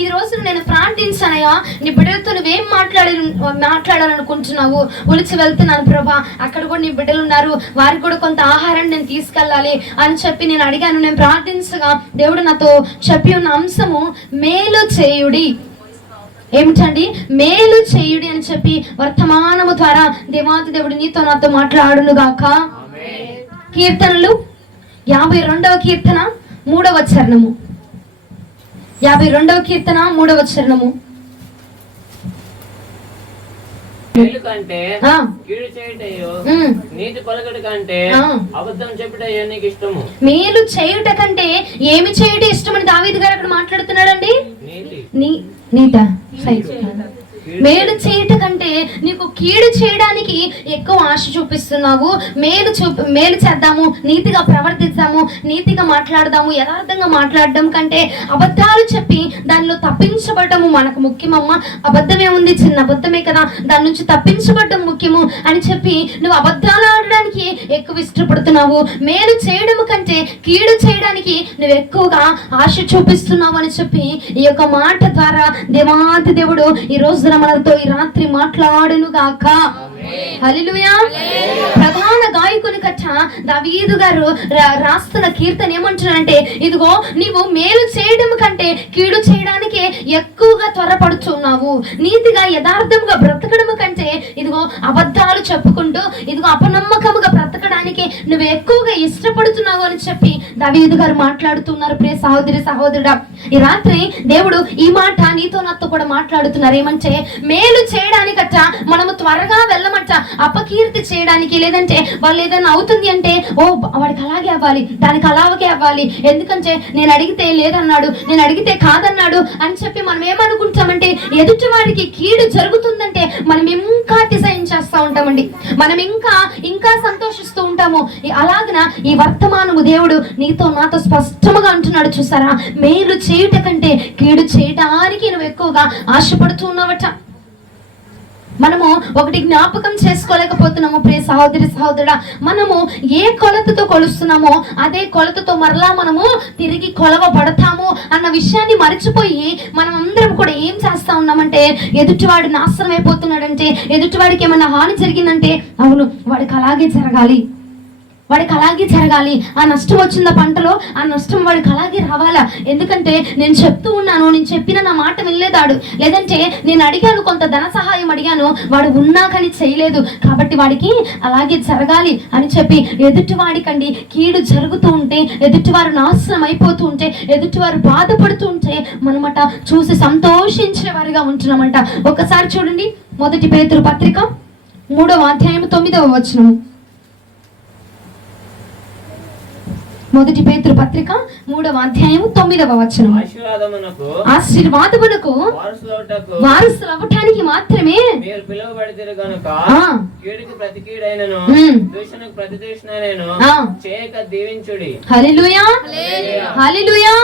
ఈ రోజు నేను ప్రార్థించానయ్యా, నీ బిడ్డలతో నువ్వేం మాట్లాడాలనుకుంటున్నావు? ఉలిచి వెళ్తున్నాను ప్రభా, అక్కడ కూడా నీ బిడ్డలు ఉన్నారు, వారికి కూడా కొంత ఆహారాన్ని నేను తీసుకెళ్ళాలి అని చెప్పి నేను అడిగాను. నేను ప్రార్థించగా దేవుడు నాతో చెప్పి ఉన్న అంశము మేలు చేయుడి. ఏమిటండి? మేలు చేయుడి అని చెప్పి వర్తమానము ద్వారా దేవాతి దేవుడు నీతో నాతో మాట్లాడును గాక. కీర్తనలు 52వ కీర్తన 3వ చరణము. 52వ కీర్తన 3వ చరణము. మేలు కంటే కీడు చేయుటయు నీతి పలుకుట కంటే అబద్ధం చెప్పుటయు నీకు ఇష్టము. మేలు చేయుట కంటే ఏమి చేయుట ఇష్టమని దావీదు గారు అక్కడ మాట్లాడుతున్నాడండి. నీత మేలు చేయట కంటే నీకు కీడు చేయడానికి ఎక్కువ ఆశ చూపిస్తున్నావు. మేలు చేద్దాము, నీతిగా ప్రవర్తిద్దాము, నీతిగా మాట్లాడదాము, యథార్థంగా మాట్లాడడం కంటే అబద్ధాలు చెప్పి దానిలో తప్పించబడము మనకు ముఖ్యమమ్మ. అబద్ధమే ఉంది, చిన్న అబద్ధమే కదా, దాని నుంచి తప్పించబడడం ముఖ్యము అని చెప్పి నువ్వు అబద్ధాలు ఆడడానికి ఎక్కువ ఇష్టపడుతున్నావు. మేలు చేయడం కంటే కీడు చేయడానికి నువ్వు ఎక్కువగా ఆశ చూపిస్తున్నావు అని చెప్పి ఈ యొక్క మాట ద్వారా దేవాతి దేవుడు ఈ రోజున మనతో ఈ రాత్రి మాట్లాడును గాక. హల్లెలూయా. ప్రధాన గాయకుని కట్ట దావీదు గారు రాస్తున్న కీర్తన ఏమంటున్నాడంటే, ఇదిగో నీవు మేలు చేయడం కంటే కీడు చేయడానికి ఎక్కువగా త్వరపడుచున్నావు. నీతిగా యథార్థముగా బ్రతకడం కంటే ఇదిగో అబద్ధాలు చెప్పుకుంటూ ఇదిగో అపనమ్మకముగా బ్రతకడానికి నువ్వు ఎక్కువగా ఇష్టపడుతున్నావు అని చెప్పి దావీదు గారు మాట్లాడుతున్నారు. ప్రియ సహోదరి సహోదరుడా, ఈ రాత్రి దేవుడు ఈ మాట నీతో నాతో కూడా మాట్లాడుతున్నారు. ఏమంటే మేలు చేయడానికట మనము త్వరగా వెళ్ళమట, అపకీర్తి చేయడానికి, లేదంటే వాళ్ళు ఏదైనా అవుతుంది అంటే ఓ వాడికి అలాగే అవ్వాలి, దానికి అలాగే అవ్వాలి, ఎందుకంటే నేను అడిగితే లేదన్నాడు, నేను అడిగితే కాదన్నాడు అని చెప్పి మనం ఏమనుకుంటామంటే ఎదుటి వాడికి కీడు జరుగుతుందంటే మనం ఇంకా అతిశయించేస్తూ ఉంటామండి, మనం ఇంకా సంతోషిస్తూ ఉంటాము. అలాగన ఈ వర్తమానము దేవుడు నీతో నాతో స్పష్టంగా అంటున్నాడు. చూసారా, మేలు చేయుట కంటే కీడు చేయటానికి నువ్వు ఎక్కువగా ఆశపడుతూ ఉన్నావట. మనము ఒకటి జ్ఞాపకం చేసుకోలేకపోతున్నాము. ప్రియ సహోదరి సహోదరుడా, మనము ఏ కొలతతో కొలుస్తున్నామో అదే కొలతతో మరలా మనము తిరిగి కొలవబడతాము అన్న విషయాన్ని మర్చిపోయి మనం అందరం కూడా ఏం చేస్తా ఉన్నామంటే, ఎదుటివాడు నాశనం అయిపోతున్నాడంటే, ఎదుటివాడికి ఏమైనా హాని జరిగిందంటే అవును వాడికి అలాగే జరగాలి, వాడికి అలాగే జరగాలి, ఆ నష్టం వచ్చిందా పంటలో ఆ నష్టం వాడికి అలాగే రావాలా, ఎందుకంటే నేను చెప్తూ ఉన్నాను, నేను చెప్పిన నా మాట వినలేదాడు, లేదంటే నేను అడిగాను కొంత ధన సహాయం అడిగాను వాడు ఉన్నా కానీ చేయలేదు కాబట్టి వాడికి అలాగే జరగాలి అని చెప్పి ఎదుటివాడికండి కీడు జరుగుతూ ఉంటే, ఎదుటివారు నాశనం అయిపోతూ ఉంటే, ఎదుటివారు బాధపడుతూ ఉంటే మనమట చూసి సంతోషించే వారిగా ఉంటున్నామంట. ఒకసారి చూడండి, 1 పేతురు పత్రిక 3వ అధ్యాయం 9వ వచనం. 1 పేతురు పత్రిక 3వ అధ్యాయం 9వ వచనం. ఆశీర్వాదమునకు వారసులు అవ్వటానికి మాత్రమే మీరు పిలువబడితిరి గనుక కీడుకు ప్రతి కీడైనను దూషణకు ప్రతి దూషణైనను చేయక దీవించుడి. హల్లెలూయా, హల్లెలూయా.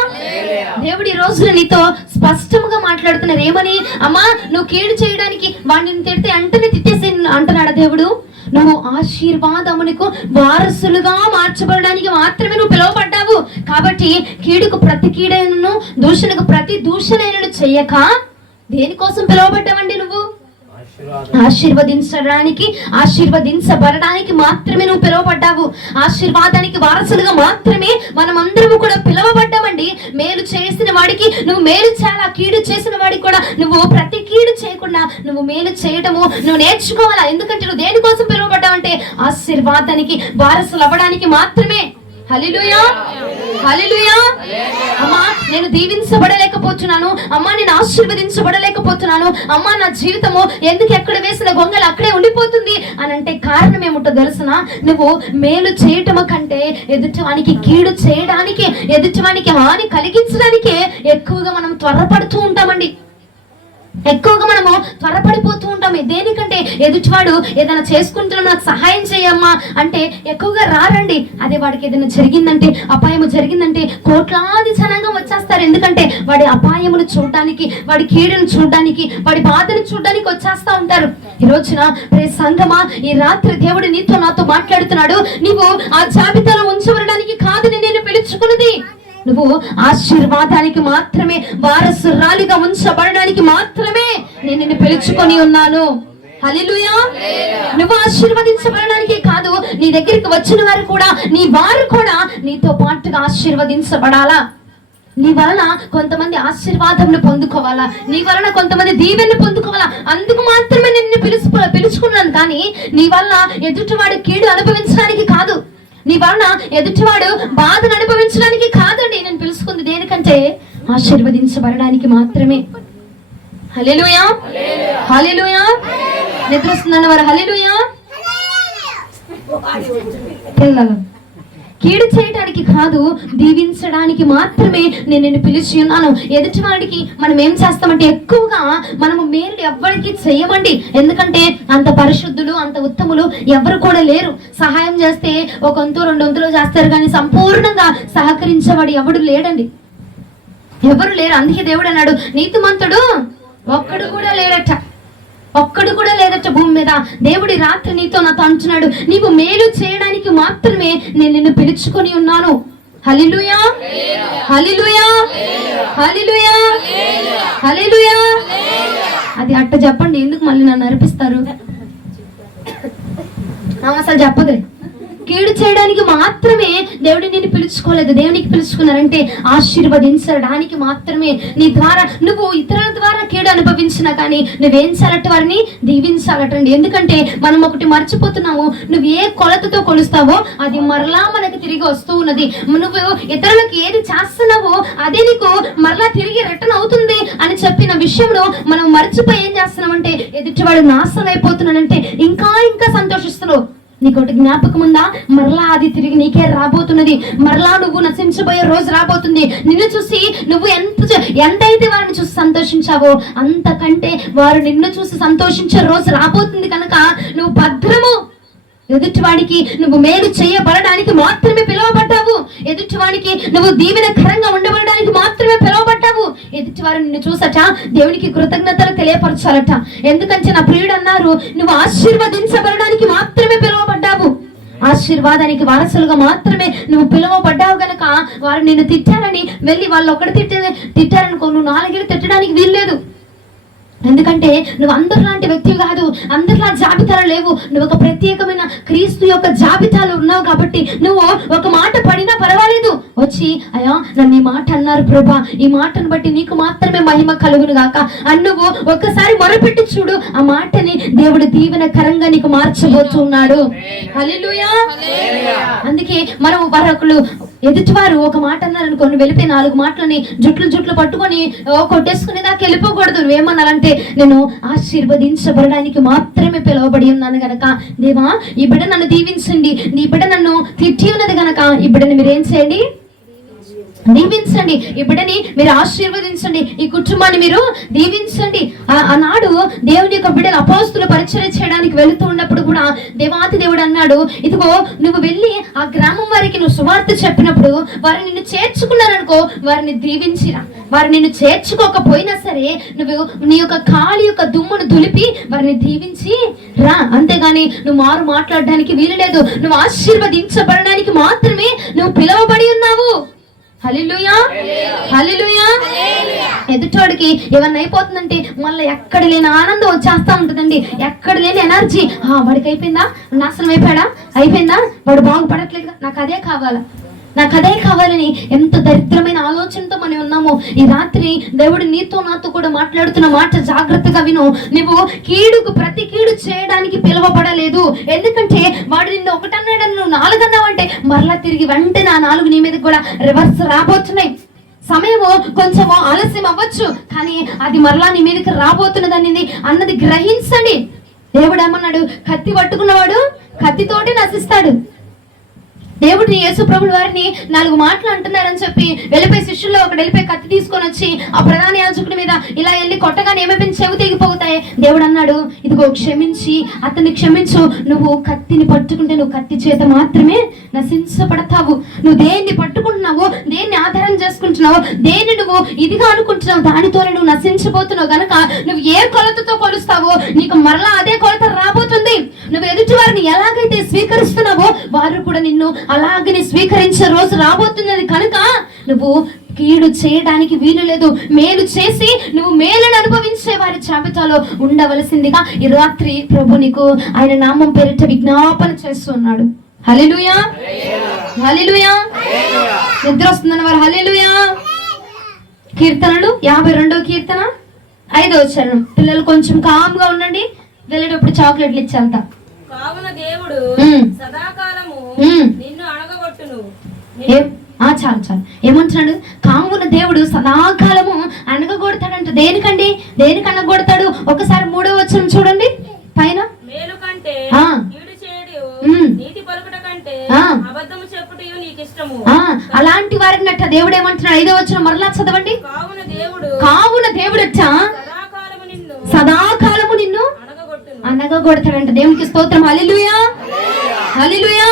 దేవుడు ఈ రోజున నీతో స్పష్టంగా మాట్లాడుతున్నారు. ఏమని? అమ్మా నువ్వు కీడు చేయడానికి వాడిని తిడితే అంటనే తిట్టేసి అంటున్నాడు దేవుడు. నువ్వు ఆశీర్వాదమునకు వారసులుగా మార్చబడడానికి మాత్రమే నువ్వు పిలువబడ్డావు. కాబట్టి కీడుకు ప్రతి కీడైనను దూషణకు ప్రతి దూషణైనను చెయ్యక దేనికోసం పిలువబడ్డావండి? నువ్వు ఆశీర్వదించబడడానికి మాత్రమే నువ్వు పిలువబడ్డావు. ఆశీర్వాదానికి వారసులుగా మాత్రమే మనం అందరము కూడా పిలువబడ్డామండి. మేలు చేసిన వాడికి నువ్వు మేలు చేయాలా, కీడు చేసిన వాడికి కూడా నువ్వు ప్రతి కీడు చేయకుండా నువ్వు మేలు చేయటము నువ్వు నేర్చుకోవాలా. ఎందుకంటే నువ్వు దేనికోసం పిలువబడ్డావంటే ఆశీర్వాదానికి వారసులు అవ్వడానికి మాత్రమే. హల్లెలూయా, హల్లెలూయా. అమ్మా నేను దీవించబడలేకపోతున్నాను, అమ్మా నేను ఆశీర్వదించబడలేకపోతున్నాను, అమ్మా నా జీవితము ఎందుకు ఎక్కడ వేసిన గొంగలు అక్కడే ఉండిపోతుంది అని అంటే కారణం ఏముంటో తెలుసునా? నువ్వు మేలు చేయటము కంటే ఎదుటివానికి కీడు చేయడానికి, ఎదుటివానికి హాని కలిగించడానికే ఎక్కువగా మనం త్వరపడుతూ ఉంటామండి. ఎక్కువగా మనము త్వరపడిపోతూ ఉంటాము. దేనికంటే ఎదుటివాడు ఏదైనా చేసుకుంటున్నా నాకు సహాయం చేయమ్మా అంటే ఎక్కువగా రారండి. అదే వాడికి ఏదైనా జరిగిందంటే, అపాయము జరిగిందంటే కోట్లాది జనాంగం వచ్చేస్తారు. ఎందుకంటే వాడి అపాయమును చూడడానికి, వాడి కీడును చూడడానికి, వాడి బాధను చూడడానికి వచ్చేస్తా ఉంటారు. ఈ రోజున సంగమా, ఈ రాత్రి దేవుడు నీతో నాతో మాట్లాడుతున్నాడు. నీవు ఆ జాబితాలో ఉంచబడడానికి కాదు నేను పిలుచుకున్నది. నువ్వు ఆశీర్వాదానికి మాత్రమే, వారసురాలిగా ఉంచబడడానికి మాత్రమే నేను నిన్ను పిలుచుకొని ఉన్నాను. హల్లెలూయా. నువ్వు ఆశీర్వదించబడడానికి కాదు, నీ దగ్గరికి వచ్చిన వారు కూడా, నీ వారు కూడా నీతో పాటుగా ఆశీర్వదించబడాలా. నీ వలన కొంతమంది ఆశీర్వాదములు పొందుకోవాలా, నీ వలన కొంతమంది దీవెనలు పొందుకోవాలా. అందుకు మాత్రమే నిన్ను పిలుచుకున్నాను. కానీ నీ వలన ఎదుటివాడు కీడు అనుభవించడానికి కాదు, నీ వలన ఎదుటివాడు బాధను అనుభవించడానికి కాదండి నేను పిలుచుకుంది. దేనికంటే ఆశీర్వదించబడడానికి మాత్రమే. హల్లెలూయా. హల్లెలూయా. నిద్ర వస్తుందన్న వారు హల్లెలూయా. పిల్లలు, కీడు చేయడానికి కాదు, దీవించడానికి మాత్రమే నేను నిన్ను పిలిచి ఉన్నాను. ఎదుటివాడికి మనం ఏం చేస్తామంటే ఎక్కువగా మనము మేలు ఎవ్వరికి చేయమండి. ఎందుకంటే అంత పరిశుద్ధులు, అంత ఉత్తములు ఎవరు కూడా లేరు. సహాయం చేస్తే ఒక వంతు 2 వంతులు చేస్తారు, కానీ సంపూర్ణంగా సహకరించేవాడు ఎవడు లేడండి, ఎవరు లేరు. అందుకే దేవుడు అన్నాడు, నీతిమంతుడు ఒక్కడు కూడా లేరట, ఒక్కడు కూడా లేదట భూమి మీద. దేవుడి రాత్రి నాతో అంటున్నాడు, నీవు మేలు చేయడానికి మాత్రమే నేను నిన్ను పిలుచుకొని ఉన్నాను. హల్లెలూయా. హల్లెలూయా. హల్లెలూయా. హల్లెలూయా. అది అట్ట చెప్పండి, ఎందుకు మళ్ళీ నన్ను అర్పిస్తారు? అసలు చెప్పదు. కీడు చేయడానికి మాత్రమే దేవుడు నిన్ను పిలుచుకోలేదు. దేవునికి పిలుచుకున్నారంటే ఆశీర్వదించడానికి మాత్రమే. నీ ద్వారా నువ్వు ఇతరుల ద్వారా కీడు అనుభవించినా కానీ నువ్వేం చేయాలట? వారిని దీవించాలటండి. ఎందుకంటే మనం ఒకటి మర్చిపోతున్నాము, నువ్వు ఏ కొలతతో కొలుస్తావో అది మరలా మనకి తిరిగి వస్తూ ఉన్నది. నువ్వు ఇతరులకు ఏది చేస్తున్నావో అదే నీకు మరలా తిరిగి రిటర్న్ అవుతుంది అని చెప్పిన విషయంలో మనం మర్చిపోయి ఏం చేస్తున్నామంటే, ఎదుటివాడు నాశనం అయిపోతున్నాడంటే ఇంకా ఇంకా సంతోషిస్తున్నావు. నీకు ఒకటి జ్ఞాపకం ఉందా? మరలా అది తిరిగి నీకే రాబోతున్నది. మరలా నువ్వు నశించబోయే రోజు రాబోతుంది. నిన్ను చూసి నువ్వు ఎంతైతే వారిని చూసి సంతోషించావో అంతకంటే వారు నిన్ను చూసి సంతోషించే రోజు రాబోతుంది. కనుక నువ్వు భద్రము. ఎదుటివాడికి నువ్వు మేలు చేయబడడానికి మాత్రమే పిలువబడ్డావు. ఎదుటివాడికి నువ్వు దీవెనకరంగా ఉండబడడానికి మాత్రమే పిలువబడ్డావు. ఎదుటివారు నిన్ను చూసట దేవునికి కృతజ్ఞతలు తెలియపరచాలట. ఎందుకంటే నా ప్రియుడు అన్నారు, నువ్వు ఆశీర్వదించబడడానికి మాత్రమే పిలువబడ్డావు. ఆశీర్వాదానికి వారసులుగా మాత్రమే నువ్వు పిలువబడ్డావు. గనక వారు నిన్ను తిట్టారని వెళ్ళి వాళ్ళు ఒకటి తిట్టారనుకో, నువ్వు 4 తిట్టడానికి వీల్లేదు. ఎందుకంటే నువ్వు అందరిలాంటి వ్యక్తి కాదు, అందరిలా జాబితాలో లేవు. నువ్వు ఒక ప్రత్యేకమైన క్రీస్తు యొక్క జాబితాలో ఉన్నావు. కాబట్టి నువ్వు ఒక మాట పడినా పర్వాలేదు, వచ్చి అయ్యా నన్ను ఈ మాట అన్నారు ప్రభా, ఈ మాటను బట్టి నీకు మాత్రమే మహిమ కలుగును గాక అని నువ్వు ఒక్కసారి మొరపెట్టి చూడు. ఆ మాటని దేవుడు దీవెనకరంగా నీకు మార్చబోతున్నాడు. హల్లెలూయా. అందుకే మనం వారొకరు ఎదుటివారు ఒక మాట అన్నారు అనుకో, నువ్వు వెళ్ళిపోయి 4 మాటలని జుట్లు పట్టుకొని కొట్టేసుకునే దాకా వెళ్ళిపోకూడదు. నువ్వేమన్నాలంటే, నేను ఆశీర్వదించబడడానికి మాత్రమే పిలువబడి ఉన్నాను గనక దేవా ఈ బిడ్డ నన్ను దీవించండి, నీ బిడ్డ నన్ను తిట్టి ఉన్నది గనక ఈ బిడ్డని మీరేం చేయండి? దీవించండి. ఈ బిడ్డని మీరు ఆశీర్వదించండి, ఈ కుటుంబాన్ని మీరు దీవించండి. ఆనాడు దేవుని యొక్క బిడ్డలు అపోస్తులు పరిచర్య చేయడానికి వెళుతూ ఉన్నప్పుడు కూడా దేవాతి దేవుడు అన్నాడు, ఇదిగో నువ్వు వెళ్ళి ఆ గ్రామం వారికి నువ్వు సువార్త చెప్పినప్పుడు వారు నిన్ను చేర్చుకున్నారనుకో, వారిని దీవించిరా. వారు నిన్ను చేర్చుకోకపోయినా సరే నువ్వు నీ యొక్క కాలి యొక్క దుమ్మును దులిపి వారిని దీవించి రా. అంతేగాని నువ్వు మారు మాట్లాడడానికి వీలు లేదు. నువ్వు ఆశీర్వదించబడడానికి మాత్రమే నువ్వు పిలువబడి ఉన్నావు. హల్లెలూయా. హల్లెలూయా. ఎదుటోడికి ఏమన్నా అయిపోతుందంటే మళ్ళీ ఎక్కడ లేని ఆనందం వచ్చేస్తా ఉంటుందండి, ఎక్కడ లేని ఎనర్జీ. వాడికి అయిపోయిందా, నాశనం అయిపోయిందా, వాడు బాగుపడట్లేదుగా, నాకు అదే కావాలని ఎంత దరిద్రమైన ఆలోచనతో మనం ఉన్నామో. ఈ రాత్రి దేవుడు నీతో నాతో కూడా మాట్లాడుతున్న మాట జాగ్రత్తగా విను. నువ్వు ప్రతి కీడు చేయడానికి పిలువబడలేదు. ఎందుకంటే వాడు నిన్ను 1 అన్నాడని నువ్వు 4 అన్నావంటే మరలా తిరిగి వెంటనే ఆ 4 నీ మీద కూడా రివర్స్ రాబోతున్నాయి. సమయము కొంచెం ఆలస్యం అవ్వచ్చు, కానీ అది మరలా నీ మీదకి రాబోతున్నది అన్నది గ్రహించండి. దేవుడు ఏమన్నాడు? కత్తి పట్టుకున్నవాడు కత్తితోటి నశిస్తాడు. దేవుడు యేసు ప్రభువు వారిని 4 మాటలు అంటున్నారని చెప్పి వెళ్ళిపోయి శిష్యుల్లో ఒకడు వెళ్ళిపోయి కత్తి తీసుకొని వచ్చి ఆ ప్రధాన యాజకుడి మీద ఇలా వెళ్ళి కొట్టగానే ఏమైపోయింది? చెవి తెగిపోతాయి. దేవుడు అన్నాడు, ఇదిగో అతన్ని క్షమించు. నువ్వు కత్తిని పట్టుకుంటే నువ్వు కత్తి చేత మాత్రమే నశించబడతావు. నువ్వు దేన్ని పట్టుకుంటున్నావో, దేన్ని ఆధారం చేసుకుంటున్నావో, దేన్ని నువ్వు ఇదిగా అనుకుంటున్నావు, దానితోనే నువ్వు నశించబోతున్నావు. గనక నువ్వు ఏ కొలతతో కొలుస్తావో నీకు మరలా అదే కొలత రాబోతుంది. నువ్వు ఎదుటి వారిని ఎలాగైతే స్వీకరిస్తున్నావో వారు కూడా నిన్ను అలాగని స్వీకరించే రోజు రాబోతున్నది. కనుక నువ్వు కీడు చేయడానికి వీలు లేదు. మేలు చేసి నువ్వు మేలును అనుభవించే వారి జాబితాలో ఉండవలసిందిగా ఈ రాత్రి ప్రభు నీకు ఆయన నామం పేరిట విజ్ఞాపన చేస్తున్నాడు. హల్లెలూయా, హల్లెలూయా. నిద్ర వస్తుందన్న వారు హల్లెలూయా. కీర్తనలు 52వ కీర్తన 5వ చరణం. పిల్లలు కొంచెం కామ్గా ఉండండి, వెళ్ళేటప్పుడు చాక్లెట్లు ఇచ్చేంత. కావున దేవుడు సదాకాలము నిన్ను అణగగొట్టును. చాలు ఏమంటున్నాడు? కావున దేవుడు సదాకాలము అనగగొడతాడంట. దేనికండి? దేనికి అనగొడతాడు? ఒకసారి 3వ వచనం చూడండి పైన. మేలు కంటే కీడు చేయడు, నీతి పలుకుట కంటే అబద్ధము చెప్పుటయు నీకు ఇష్టము. అలాంటి వారినట్ట దేవుడు ఏమంటున్నాడు? 5వ వచనం మరలా చదవండి. కావున దేవుడు సదాకాలము నిన్ను అనగగొడతాడంట. దేవునికి స్తోత్రం. హల్లెలూయా, హల్లెలూయా.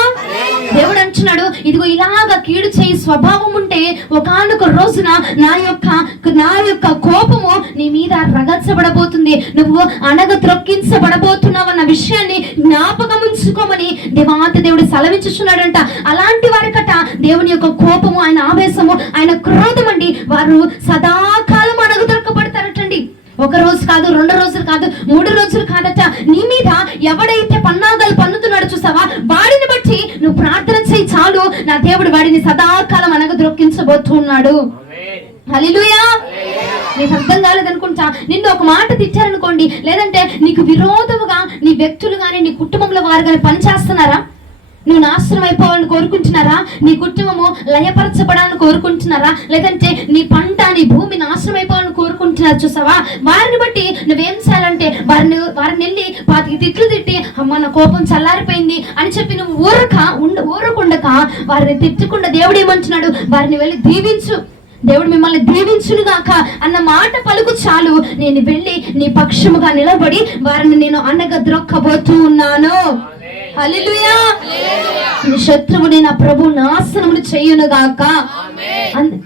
దేవుడు అంటున్నాడు, ఇదిగో ఇలాగా కీడు చేయి స్వభావం ఉంటే ఒకానొక రోజున నా యొక్క కోపము నీ మీద రగల్చబడబోతుంది. నువ్వు అనగ త్రొక్కించబడబోతున్నావు అన్న విషయాన్ని జ్ఞాపకం ఉంచుకోమని దేవాతి దేవుడు సెలవిచ్చుచున్నాడంట. అలాంటి వారికట దేవుని యొక్క కోపము, ఆయన ఆవేశము, ఆయన క్రోధం అండి, వారు సదాకాలం అనగ త్రొక్కబడతారటండి. 1 రోజు కాదు, 2 రోజులు కాదు, 3 రోజులు కాదట. నీ మీద ఎవడైతే పన్నాగాలు పన్నుతున్నాడు చూసావా, వాడిని బట్టి నువ్వు ప్రార్థన చేయి చాలు, నా దేవుడు వాడిని సదాకాలం అనగద్రొక్కించబోతున్నాడు. హల్లెలూయా. నీకు అర్థం కాలేదనుకుంటా, నిన్ను ఒక మాట తిట్టారనుకోండి, లేదంటే నీకు విరోధముగా నీ వ్యక్తులు కానీ నీ కుటుంబంలో వారు కానీ పనిచేస్తున్నారా? నువ్వు నాశనం అయిపోవాలని కోరుకుంటున్నారా? నీ కుటుంబము లయపరచబడాలని కోరుకుంటున్నారా? లేదంటే నీ పంట, నీ భూమి నాశనం అయిపోవాలని కోరుకుంటున్నారు చూసావా, వారిని బట్టి నువ్వేం చేయాలంటే వారిని వెళ్ళి 5 తిట్లు తిట్టి, అమ్మ నా కోపం చల్లారిపోయింది అని చెప్పి నువ్వు ఊరకుండక వారిని తిట్టకుండా దేవుడు ఏమంటున్నాడు? వారిని వెళ్ళి దీవించు. దేవుడు మిమ్మల్ని దీవించును గాక అన్న మాట పలుకు చాలు, నేను వెళ్ళి నీ పక్షముగా నిలబడి వారిని నేను అనగద్రొక్కబోతూ ఉన్నాను. హల్లెలూయా. నీ శత్రువుని నా ప్రభు నాశనములు చేయును గాక.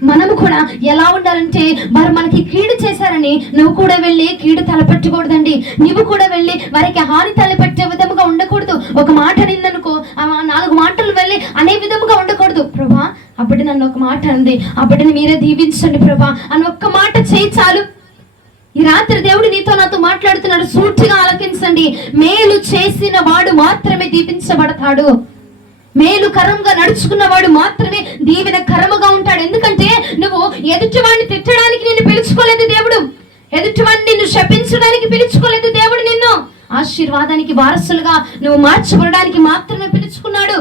మనము కూడా ఎలా ఉండాలంటే, వారు మనకి కీడు చేశారని నువ్వు కూడా వెళ్ళి కీడు తలపెట్టకూడదండి. నువ్వు కూడా వెళ్ళి వారికి హాని తలపెట్టే విధముగా ఉండకూడదు. ఒక మాట నిన్ననుకో, 4 మాటలు వెళ్ళి అనే విధముగా ఉండకూడదు. ప్రభా ఆ బిడ్డ నన్ను ఒక మాట అంది, ఆ బిడ్డని మీరే దీవించండి ప్రభా అని ఒక్క మాట చేయి చాలు. ఈ రాత్రి దేవుడు నీతో నాతో మాట్లాడుతున్నాడు, సూటిగా ఆలకించండి. మేలు చేసిన వాడు మాత్రమే దీవించబడతాడు. మేలు కరంగా నడుచుకున్న వాడు మాత్రమే దీవెన కరముగా ఉంటాడు. ఎందుకంటే నువ్వు ఎదుటివాడిని తిట్టడానికి నిన్ను పిలుచుకోలేదు దేవుడు, ఎదుటివాడిని నిన్ను శపించడానికి పిలుచుకోలేదు దేవుడు. నిన్ను ఆశీర్వాదానికి వారసులుగా నువ్వు మార్చబడడానికి మాత్రమే పిలుచుకున్నాడు.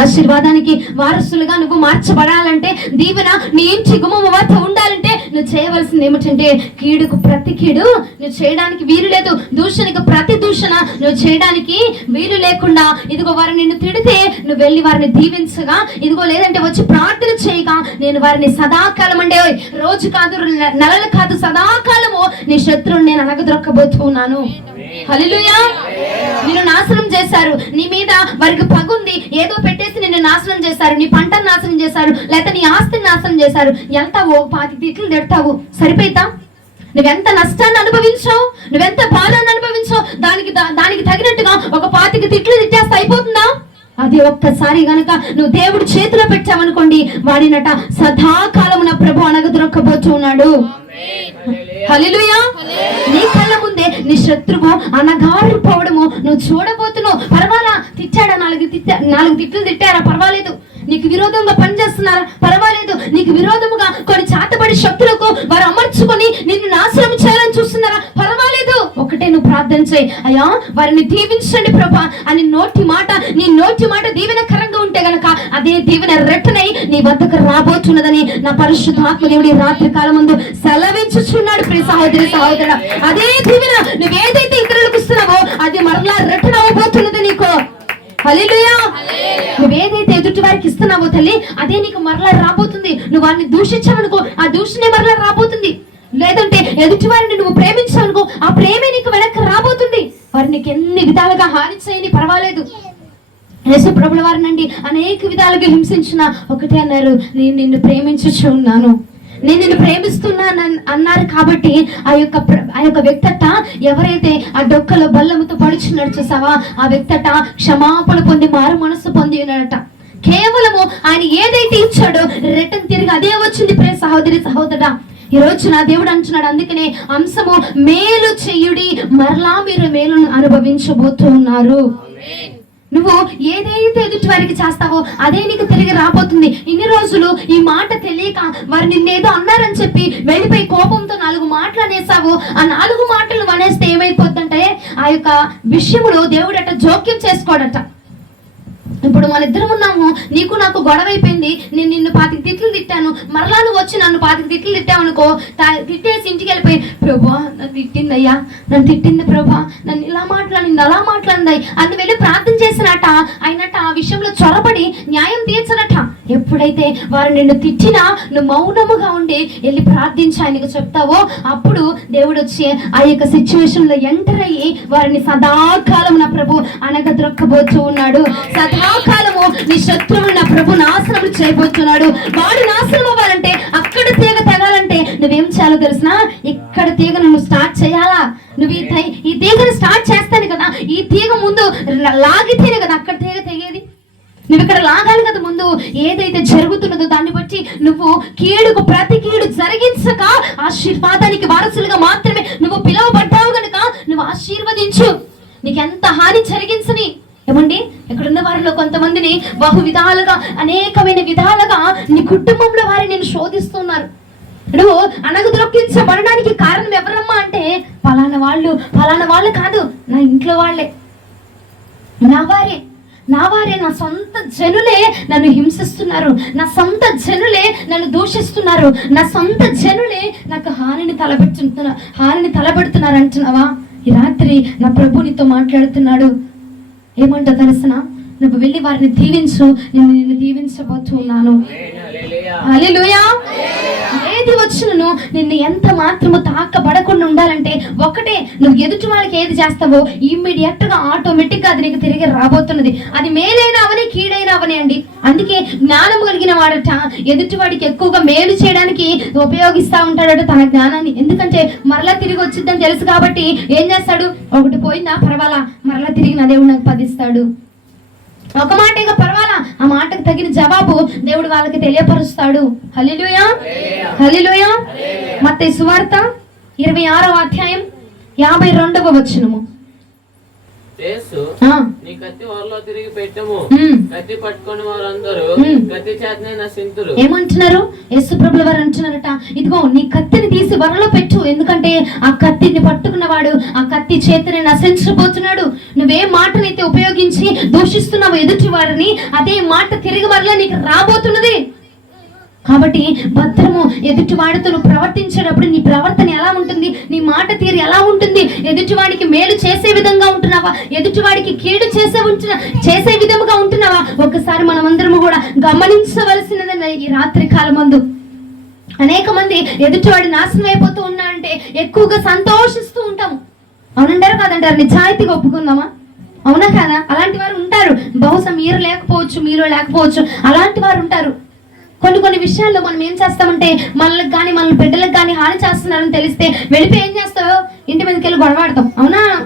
ఆశీర్వాదానికి వారసులుగా నువ్వు మార్చబడాలంటే, దీవెన నీ ఇంటి గుమ్మము వద్ద ఉండాలంటే నువ్వు చేయవలసింది ఏమిటంటే, కీడుకు ప్రతి కీడు నువ్వు చేయడానికి వీలు లేదు, దూషణకు ప్రతి దూషణ నువ్వు చేయడానికి వీలు లేకుండా, ఇదిగో వారిని నిన్ను తిడితే నువ్వు వెళ్ళి వారిని దీవించగా, ఇదిగో లేదంటే వచ్చి ప్రార్థన చేయగా, నేను వారిని సదాకాలం అంటే రోజు కాదు, నెలలు కాదు, సదాకాలము నీ శత్రువుని నేను అనగదొక్కబోతున్నాను. హల్లెలూయా. నిన్ను నాశనం చేశారు, నీ మీద వారికి పగుంది, ఏదో పెట్టేసి నిన్ను నాశనం చేశారు, నీ పంటను నాశనం చేశారు, లేకపోతే నీ ఆస్తిని నాశనం చేశారు. వెళ్తావు 5 తిట్లు తిడతావు, సరిపోయితా? నువ్వెంత నష్టాన్ని అనుభవించావు, నువ్వెంత బాధాన్ని అనుభవించావు, దానికి తగినట్టుగా ఒక 5 తిట్లు తిట్టేస్తే అయిపోతుందా? అది ఒక్కసారి గనక నువ్వు దేవుడి చేతిలో పెట్టావనుకోండి, వాడినట సదాకాలమున ప్రభు అనగదొక్కబోతున్నాడు. హల్లెలూయా. నీ కళ్ళ ముందే నీ శత్రువు అనగారిపోవడము నువ్వు చూడబోతున్నావు. పర్వాలా, తిట్టాడా, 4 తిట్లు తిట్టారా పర్వాలేదు, నీకు విరోధంగా పనిచేస్తున్నారా పర్వాలేదు, నీకు విరోధముగా కొన్ని చాతబడి శక్తులకు వారు అమర్చుకొని నిన్ను నాశనం చేయాలని చూస్తున్నారా పర్వాలేదు. ఒకటే నువ్వు ప్రార్థన చేయి, అయ్యా వారిని దీవించండి ప్రభా అని నీ నోటి మాట దీవెనకరంగా ఉంటే గనక అదే దీవెన రెట్టనై నీ వద్దకు రాబోతున్నదని నా పరిశుద్ధాత్మ దేవుడి రాత్రి కాలం ముందు సెలవించుచున్నాడు. ప్రియ సహోదరి సహోదరుడా, అదే దీవెన నువ్వు ఏదైతే ఇతరులకు ఇస్తున్నావో అది మరలా రెట్టన అవబోతున్నది నీకు. హల్లెలూయా. నువ్వేదైతే ఎదుటి వారికి ఇస్తున్నావో తల్లి, అదే నీకు మరలా రాబోతుంది. నువ్వు వారిని దూషించావనుకో, ఆ దూషణే మరలా రాబోతుంది. లేదంటే ఎదుటి వారిని నువ్వు ప్రేమించావనుకో, ఆ ప్రేమే నీకు వెనక్కి రాబోతుంది. వారు నీకు ఎన్ని విధాలుగా హాని చేయని పర్వాలేదు. యేసు ప్రభుల వారినండి అనేక విధాలుగా హింసించిన ఒకటే అన్నారు, నేను నిన్ను ప్రేమించుచు ఉన్నాను, నేను నిన్ను ప్రేమిస్తున్నాను అన్నారు. కాబట్టి ఆ యొక్క వ్యక్తట ఎవరైతే ఆ డొక్కలో బల్లముతో పడుచున్నాడు చూసావా, ఆ వ్యక్తట క్షమాపణ పొంది మారు మనసు పొంది ఉన్నాడట. కేవలము ఆయన ఏదైతే ఇచ్చాడో రిటర్న్ తిరిగి అదే వచ్చింది. ప్రియ సహోదరి సహోదరా, ఈ రోజు నా దేవుడు అంటున్నాడు, అందుకనే అంశము మేలు చెయ్యుడి, మరలా మీరు మేలును అనుభవించబోతూ ఉన్నారు. నువ్వు ఏదైతే ఎదుటి వారికి చేస్తావో అదే నీకు తిరిగి రాబోతుంది. ఇన్ని రోజులు ఈ మాట తెలియక వారు నిన్నేదో అన్నారని చెప్పి వెళ్ళిపోయి కోపంతో 4 మాటలు అనేసావు. ఆ 4 మాటలు అనేస్తే ఏమైపోద్దంటే ఆ యొక్క విషయంలో దేవుడట జోక్యం చేసుకోడట. ఇప్పుడు మన ఇద్దరం ఉన్నాము, నీకు నాకు గొడవ అయిపోయింది, నేను నిన్ను 25 తిట్లు తిట్టాను, మరలా నువ్వు వచ్చి నన్ను 25 తిట్లు తిట్టావు అనుకో, తిట్టేసి ఇంటికి వెళ్ళిపోయి ప్రభా నన్ను తిట్టిందయ్యా, నన్ను తిట్టింది ప్రభా, నన్ను ఇలా మాట్లాడింది అలా మాట్లాడింది అని వెళ్ళి ప్రార్థన చేసినట్ట అయినట్ట ఆ విషయంలో చొరబడి న్యాయం తీర్చనట. ఎప్పుడైతే వారు నిన్ను తిట్టినా నువ్వు మౌనముగా ఉండి వెళ్ళి ప్రార్థించి ఆయనకు చెప్తావో అప్పుడు దేవుడు వచ్చి ఆ యొక్క సిచ్యువేషన్ లో ఎంటర్ అయ్యి వారిని సదాకాలం నా ప్రభు అనగద్రొక్కబోతూ ఉన్నాడు. సదాకాలము నీ శత్రువులు నా ప్రభు నాశనం చేయబోతున్నాడు. వాడు నాశనం అవ్వాలంటే అక్కడ తీగ తెగాలంటే నువ్వేం చేయాలో తెలిసినా, ఇక్కడ తీగ నువ్వు స్టార్ట్ చేయాలా. నువ్వు ఈ తీగను స్టార్ట్ చేస్తాను కదా, ఈ తీగ ముందు లాగితేనే కదా అక్కడ తీగ తెగేది. నువ్వు ఇక్కడ లాగాలి కదా ముందు. ఏదైతే జరుగుతున్నదో దాన్ని బట్టి నువ్వు కీడుకు ప్రతి కీడు జరిగించక ఆశీర్వాదానికి వారసులుగా మాత్రమే నువ్వు పిలువబడ్డావు కనుక నువ్వు ఆశీర్వదించు. నీకెంత హాని జరిగించని ఏమండి, ఇక్కడున్న వారిలో కొంతమందిని బహు విధాలుగా అనేకమైన విధాలుగా నీ కుటుంబంలో వారి నేను శోధిస్తున్నారు. నువ్వు అనగదొక్కించబడడానికి కారణం ఎవరమ్మా అంటే ఫలానా వాళ్ళు కాదు, నా ఇంట్లో వాళ్ళే, నా వారే, నా సొంత జనులే నన్ను హింసిస్తున్నారు, నా సొంత జనులే నన్ను దూషిస్తున్నారు, నా సొంత జనులే నాకు హానిని తలపెడుతున్నారు అంటున్నావా? ఈ రాత్రి నా ప్రభు నీతో మాట్లాడుతున్నాడు. ఏమంటో తెలుసునా, నువ్వు వెళ్ళి వారిని దీవించు, నిన్ను దీవించబోతున్నాను. హల్లెలూయా. ఏది వచ్చినను నిన్ను ఎంత మాత్రము తాకబడకుండా ఉండాలంటే ఒకటే, నువ్వు ఎదుటి వాళ్ళకి ఏది చేస్తావో ఇమ్మీడియట్ గా ఆటోమేటిక్ గా అది నీకు తిరిగి రాబోతున్నది. అది మేలైనా అవని కీడైనా అవని అండి. అందుకే జ్ఞానం కలిగిన వాడట ఎదుటి వాడికి ఎక్కువగా మేలు చేయడానికి ఉపయోగిస్తా ఉంటాడట తన జ్ఞానాన్ని. ఎందుకంటే మరలా తిరిగి వచ్చిద్దని తెలుసు కాబట్టి ఏం చేస్తాడు, ఒకటి పోయిందా పర్వాలా, మరలా తిరిగి నా దేవుడు నాకు 10 ఇస్తాడు. ఒక మాటగా పర్వాలా, ఆ మాటకు తగిన జవాబు దేవుడు వాళ్ళకి తెలియపరుస్తాడు. హల్లెలూయా, హల్లెలూయా. మత్తయి సువార్త 26వ అధ్యాయం 52వ వచనము. నీ కత్తి వారిలో తిరిగి పెట్టము, కత్తి పట్టుకుని వారందరూ కత్తి చేతనే నశింతురు. ఏమంటున్నారు? యేసు ప్రభుల వారు అంటున్నారట, ఇదిగో నీ కత్తిని తీసి వరలో పెట్టు, ఎందుకంటే ఆ కత్తిని పట్టుకున్నవాడు ఆ కత్తి చేతనే నశించబోతున్నాడు. నువ్వే మాటనైతే ఉపయోగించి దూషిస్తున్నావు ఎదుటి వారిని, అదే మాట తిరిగి వరలో నీకు రాబోతున్నది. కాబట్టి భద్రము ఎదుటి వాడితో నువ్వు ప్రవర్తించేటప్పుడు నీ ప్రవర్తన ఎలా ఉంటుంది, నీ మాట తీరు ఎలా ఉంటుంది, ఎదుటివాడికి మేలు చేసే విధంగా ఉంటున్నావా, ఎదుటివాడికి కీడు చేసే విధముగా ఉంటున్నావా? ఒకసారి మనమందరము కూడా గమనించవలసినది. ఈ రాత్రి కాలమందు అనేక మంది ఎదుటివాడి నాశనం అయిపోతూ ఉన్నారంటే ఎక్కువగా సంతోషిస్తూ ఉంటాము. అవునంటారు కాదంటారు? నిజాయితీగా ఒప్పుకుందామా? అవునా కదా? అలాంటి వారు ఉంటారు. బహుశా మీలో లేకపోవచ్చు, అలాంటి వారు ఉంటారు. కొన్ని విషయాల్లో మనం ఏం చేస్తామంటే మనలకు కానీ మన బిడ్డలకు కానీ హాని చేస్తున్నారని తెలిస్తే వెళ్ళిపోయి ఏం చేస్తావు, ఇంటి మీదకి వెళ్ళి గొడవాడతాం.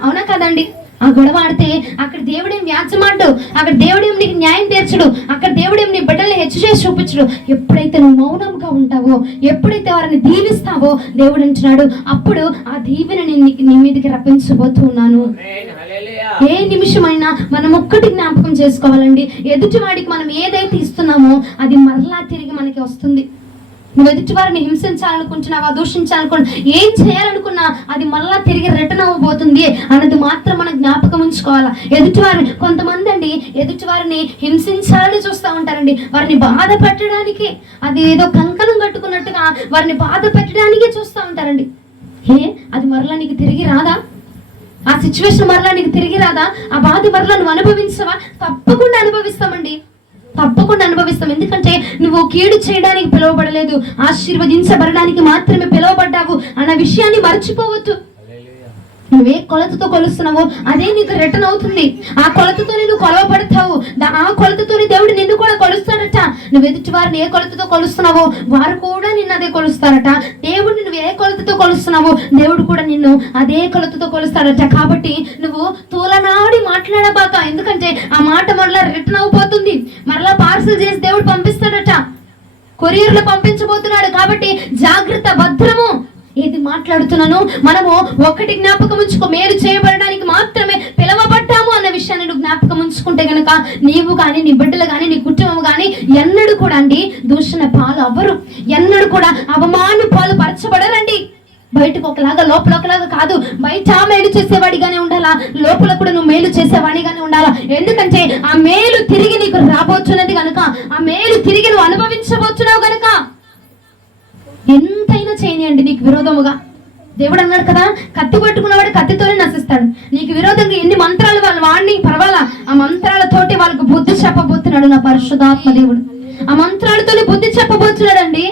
అవునా కదండి? ఆ గొడవ ఆడితే అక్కడ దేవుడేం వ్యాజ్యమాడు, అక్కడ దేవుడేం నీకు న్యాయం తీర్చడు, అక్కడ దేవుడేం నీ బిడ్డల్ని హెచ్చు చేసి చూపించడు. ఎప్పుడైతే నువ్వు మౌనంగా ఉంటావో, ఎప్పుడైతే వారిని దీవిస్తావో దేవుడు అంటున్నాడు, అప్పుడు ఆ దీవెని నీ మీదకి రప్పించబోతున్నాను. ఏ నిమిషమైనా మనం ఒక్కటి జ్ఞాపకం చేసుకోవాలండి, ఎదుటి వాడికి మనం ఏదైతే ఇస్తున్నామో అది మరలా తిరిగి మనకి వస్తుంది. నువ్వు ఎదుటి వారిని హింసించాలనుకుంటున్నావా, దూషించాలనుకున్నా, ఏం చేయాలనుకున్నా అది మళ్ళా తిరిగి రిటర్న్ అవ్వబోతుంది అన్నది మాత్రం మనం జ్ఞాపకం ఉంచుకోవాలా. కొంతమంది అండి ఎదుటి వారిని హింసించాలని చూస్తూ ఉంటారండి, వారిని బాధ పెట్టడానికి, అది ఏదో కంకణం కట్టుకున్నట్టుగా వారిని బాధ పెట్టడానికి చూస్తూ ఉంటారండి. అది మరలా నీకు తిరిగి రాదా? ఆ సిచ్యువేషన్ మరలా నీకు తిరిగి రాదా? ఆ బాధ మరలా నువ్వు అనుభవించవా? తప్పకుండా అనుభవిస్తాం. ఎందుకంటే నువ్వు కీడు చేయడానికి పిలువబడలేదు, ఆశీర్వదించబడడానికి మాత్రమే పిలువబడ్డావు అన్న విషయాన్ని మర్చిపోవద్దు. నువ్వే కొలతతో కొలుస్తున్నావో అదే నీకు రిటర్న్ అవుతుంది. ఆ కొలతతో నువ్వు కొలవబడతావు. ఆ కొలతతోనే దేవుడు నిన్ను కూడా కొలుస్తాడట. నువ్వు ఎదుటి వారిని ఏ కొలతతో కొలుస్తున్నావో వారు కూడా నిన్ను అదే కొలుస్తారట. దేవుడు నువ్వు ఏ కొలతతో కొలుస్తున్నావో దేవుడు కూడా నిన్ను అదే కొలతతో కొలుస్తాడట. కాబట్టి నువ్వు తూలనాడి మాట్లాడబాక, ఎందుకంటే ఆ మాట మరలా రిటర్న్ అయిపోతుంది. మరలా పార్సల్ చేసి దేవుడు పంపిస్తాడట, కొరియర్లో పంపించబోతున్నాడు. కాబట్టి జాగ్రత్త, భద్రము. ఏది మాట్లాడుతున్నాను, మనము ఒకటి జ్ఞాపకం ఉంచుకో, మేలు చేయబడడానికి మాత్రమే పిలవబడ్డాము అన్న విషయాన్ని నువ్వు జ్ఞాపకం ఉంచుకుంటే గనక నీవు కానీ, నీ బిడ్డలు కానీ, నీ కుటుంబం కానీ ఎన్నడూ కూడా అండి దూషణ పాలు అవ్వరు, ఎన్నడూ కూడా అవమాన పాలు పరచబడరండి. బయటకు ఒకలాగా లోపల ఒకలాగా కాదు. బయట మేలు చేసేవాడిగానే ఉండాలా, లోపల కూడా నువ్వు మేలు చేసేవాడిగానే ఉండాలా. ఎందుకంటే ఆ మేలు తిరిగి నీకు రాబోతున్నది కనుక, ఆ మేలు తిరిగి నువ్వు అనుభవించబోతున్నావు కనుక ఎంతైనా చేయనియండి నీకు విరోధముగా. దేవుడు అన్నాడు కదా, కత్తి పట్టుకున్నవాడు కత్తితోనే నశిస్తాడు. నీకు విరోధంగా ఎన్ని మంత్రాలు వాళ్ళు వాడిని పర్వాలా, ఆ మంత్రాలతోటి వాళ్ళకు బుద్ధి చెప్పబోతున్నాడు నా పరిశుద్ధాత్మ దేవుడు. ఆ మంత్రాలతోనే బుద్ధి చెప్పబోతున్నాడండి.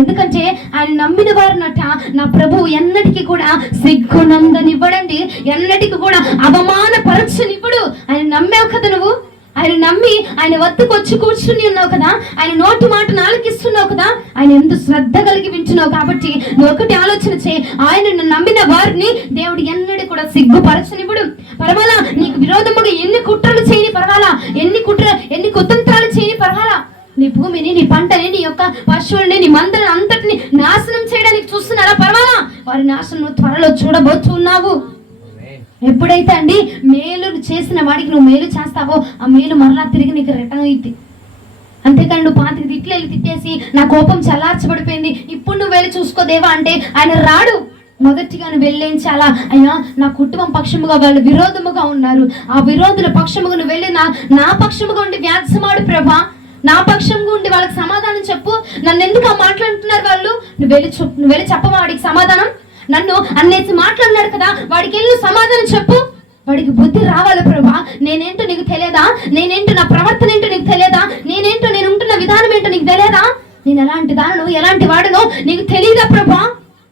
ఎందుకంటే ఆయన నమ్మిన వారినట నా ప్రభువు ఎన్నటికీ కూడా సిగ్గునందనివ్వడండి, ఎన్నటికీ కూడా అవమానపరచనివ్వడు. ఆయన నమ్మావు కదా నువ్వు, ఆయన నమ్మి ఆయన వద్దకు వచ్చి కూర్చుని ఉన్నావు కదా, ఆయన నోటి మాటను ఆలకిస్తున్నావు కదా, ఆయన ఎంత శ్రద్ధ కలిగి వింటున్నావు. కాబట్టి నువ్వు ఒకటి ఆలోచన చేయి, ఆయన నమ్మిన వారిని దేవుడు ఎన్నడూ కూడా సిగ్గుపరచనివ్వడు. పర్వాలా నీకు విరోధముగా ఎన్ని కుట్రలు చేయని పర్వాలా, ఎన్ని కుతంత్రాలు చేయని పర్వాలా, నీ భూమిని, నీ పంటని, నీ యొక్క పశువుల్ని, నీ మందలను అంతటిని నాశనం చేయడానికి చూస్తున్నారా పర్వాలా, వారి నాశనం త్వరలో చూడబోతున్నావు. ఎప్పుడైతే అండి మేలు చేసిన వాడికి నువ్వు మేలు చేస్తావో ఆ మేలు మరలా తిరిగి నీకు రిటర్న్ అయింది. అంతేకాని నువ్వు పాతికి తిట్లు వెళ్ళి తిట్టేసి నా కోపం చల్లార్చబడిపోయింది, ఇప్పుడు నువ్వు వెళ్ళి చూసుకోదేవా అంటే ఆయన రాడు. మొదటిగా నువ్వు వెళ్ళేంచాలా, అయ్యా నా కుటుంబం పక్షముగా వాళ్ళు విరోధముగా ఉన్నారు, ఆ విరోధుల పక్షముగా నువ్వు వెళ్ళి నా పక్షముగా ఉండి వ్యాజ్యమాడు ప్రభా, నా పక్షంగా ఉండి వాళ్ళకి సమాధానం చెప్పు. నన్ను ఎందుకు ఆ మాట్లాడుతున్నారు వాళ్ళు, నువ్వు వెళ్ళి చెప్పవా వాడికి సమాధానం. నన్ను అన్నేసి మాట్లాడినాడు కదా, వాడికి వెళ్ళి సమాధానం చెప్పు. వాడికి బుద్ధి రావాలి ప్రభా, నేనేంటో నీకు తెలియదా, నేనేంటో నా ప్రవర్తన ఏంటో నీకు తెలియదా, నేనేంటో నేను ఉంటున్న విధానం ఏంటో నీకు తెలియదా, నేను ఎలాంటి దానను ఎలాంటి వాడనో నీకు తెలియదా ప్రభా.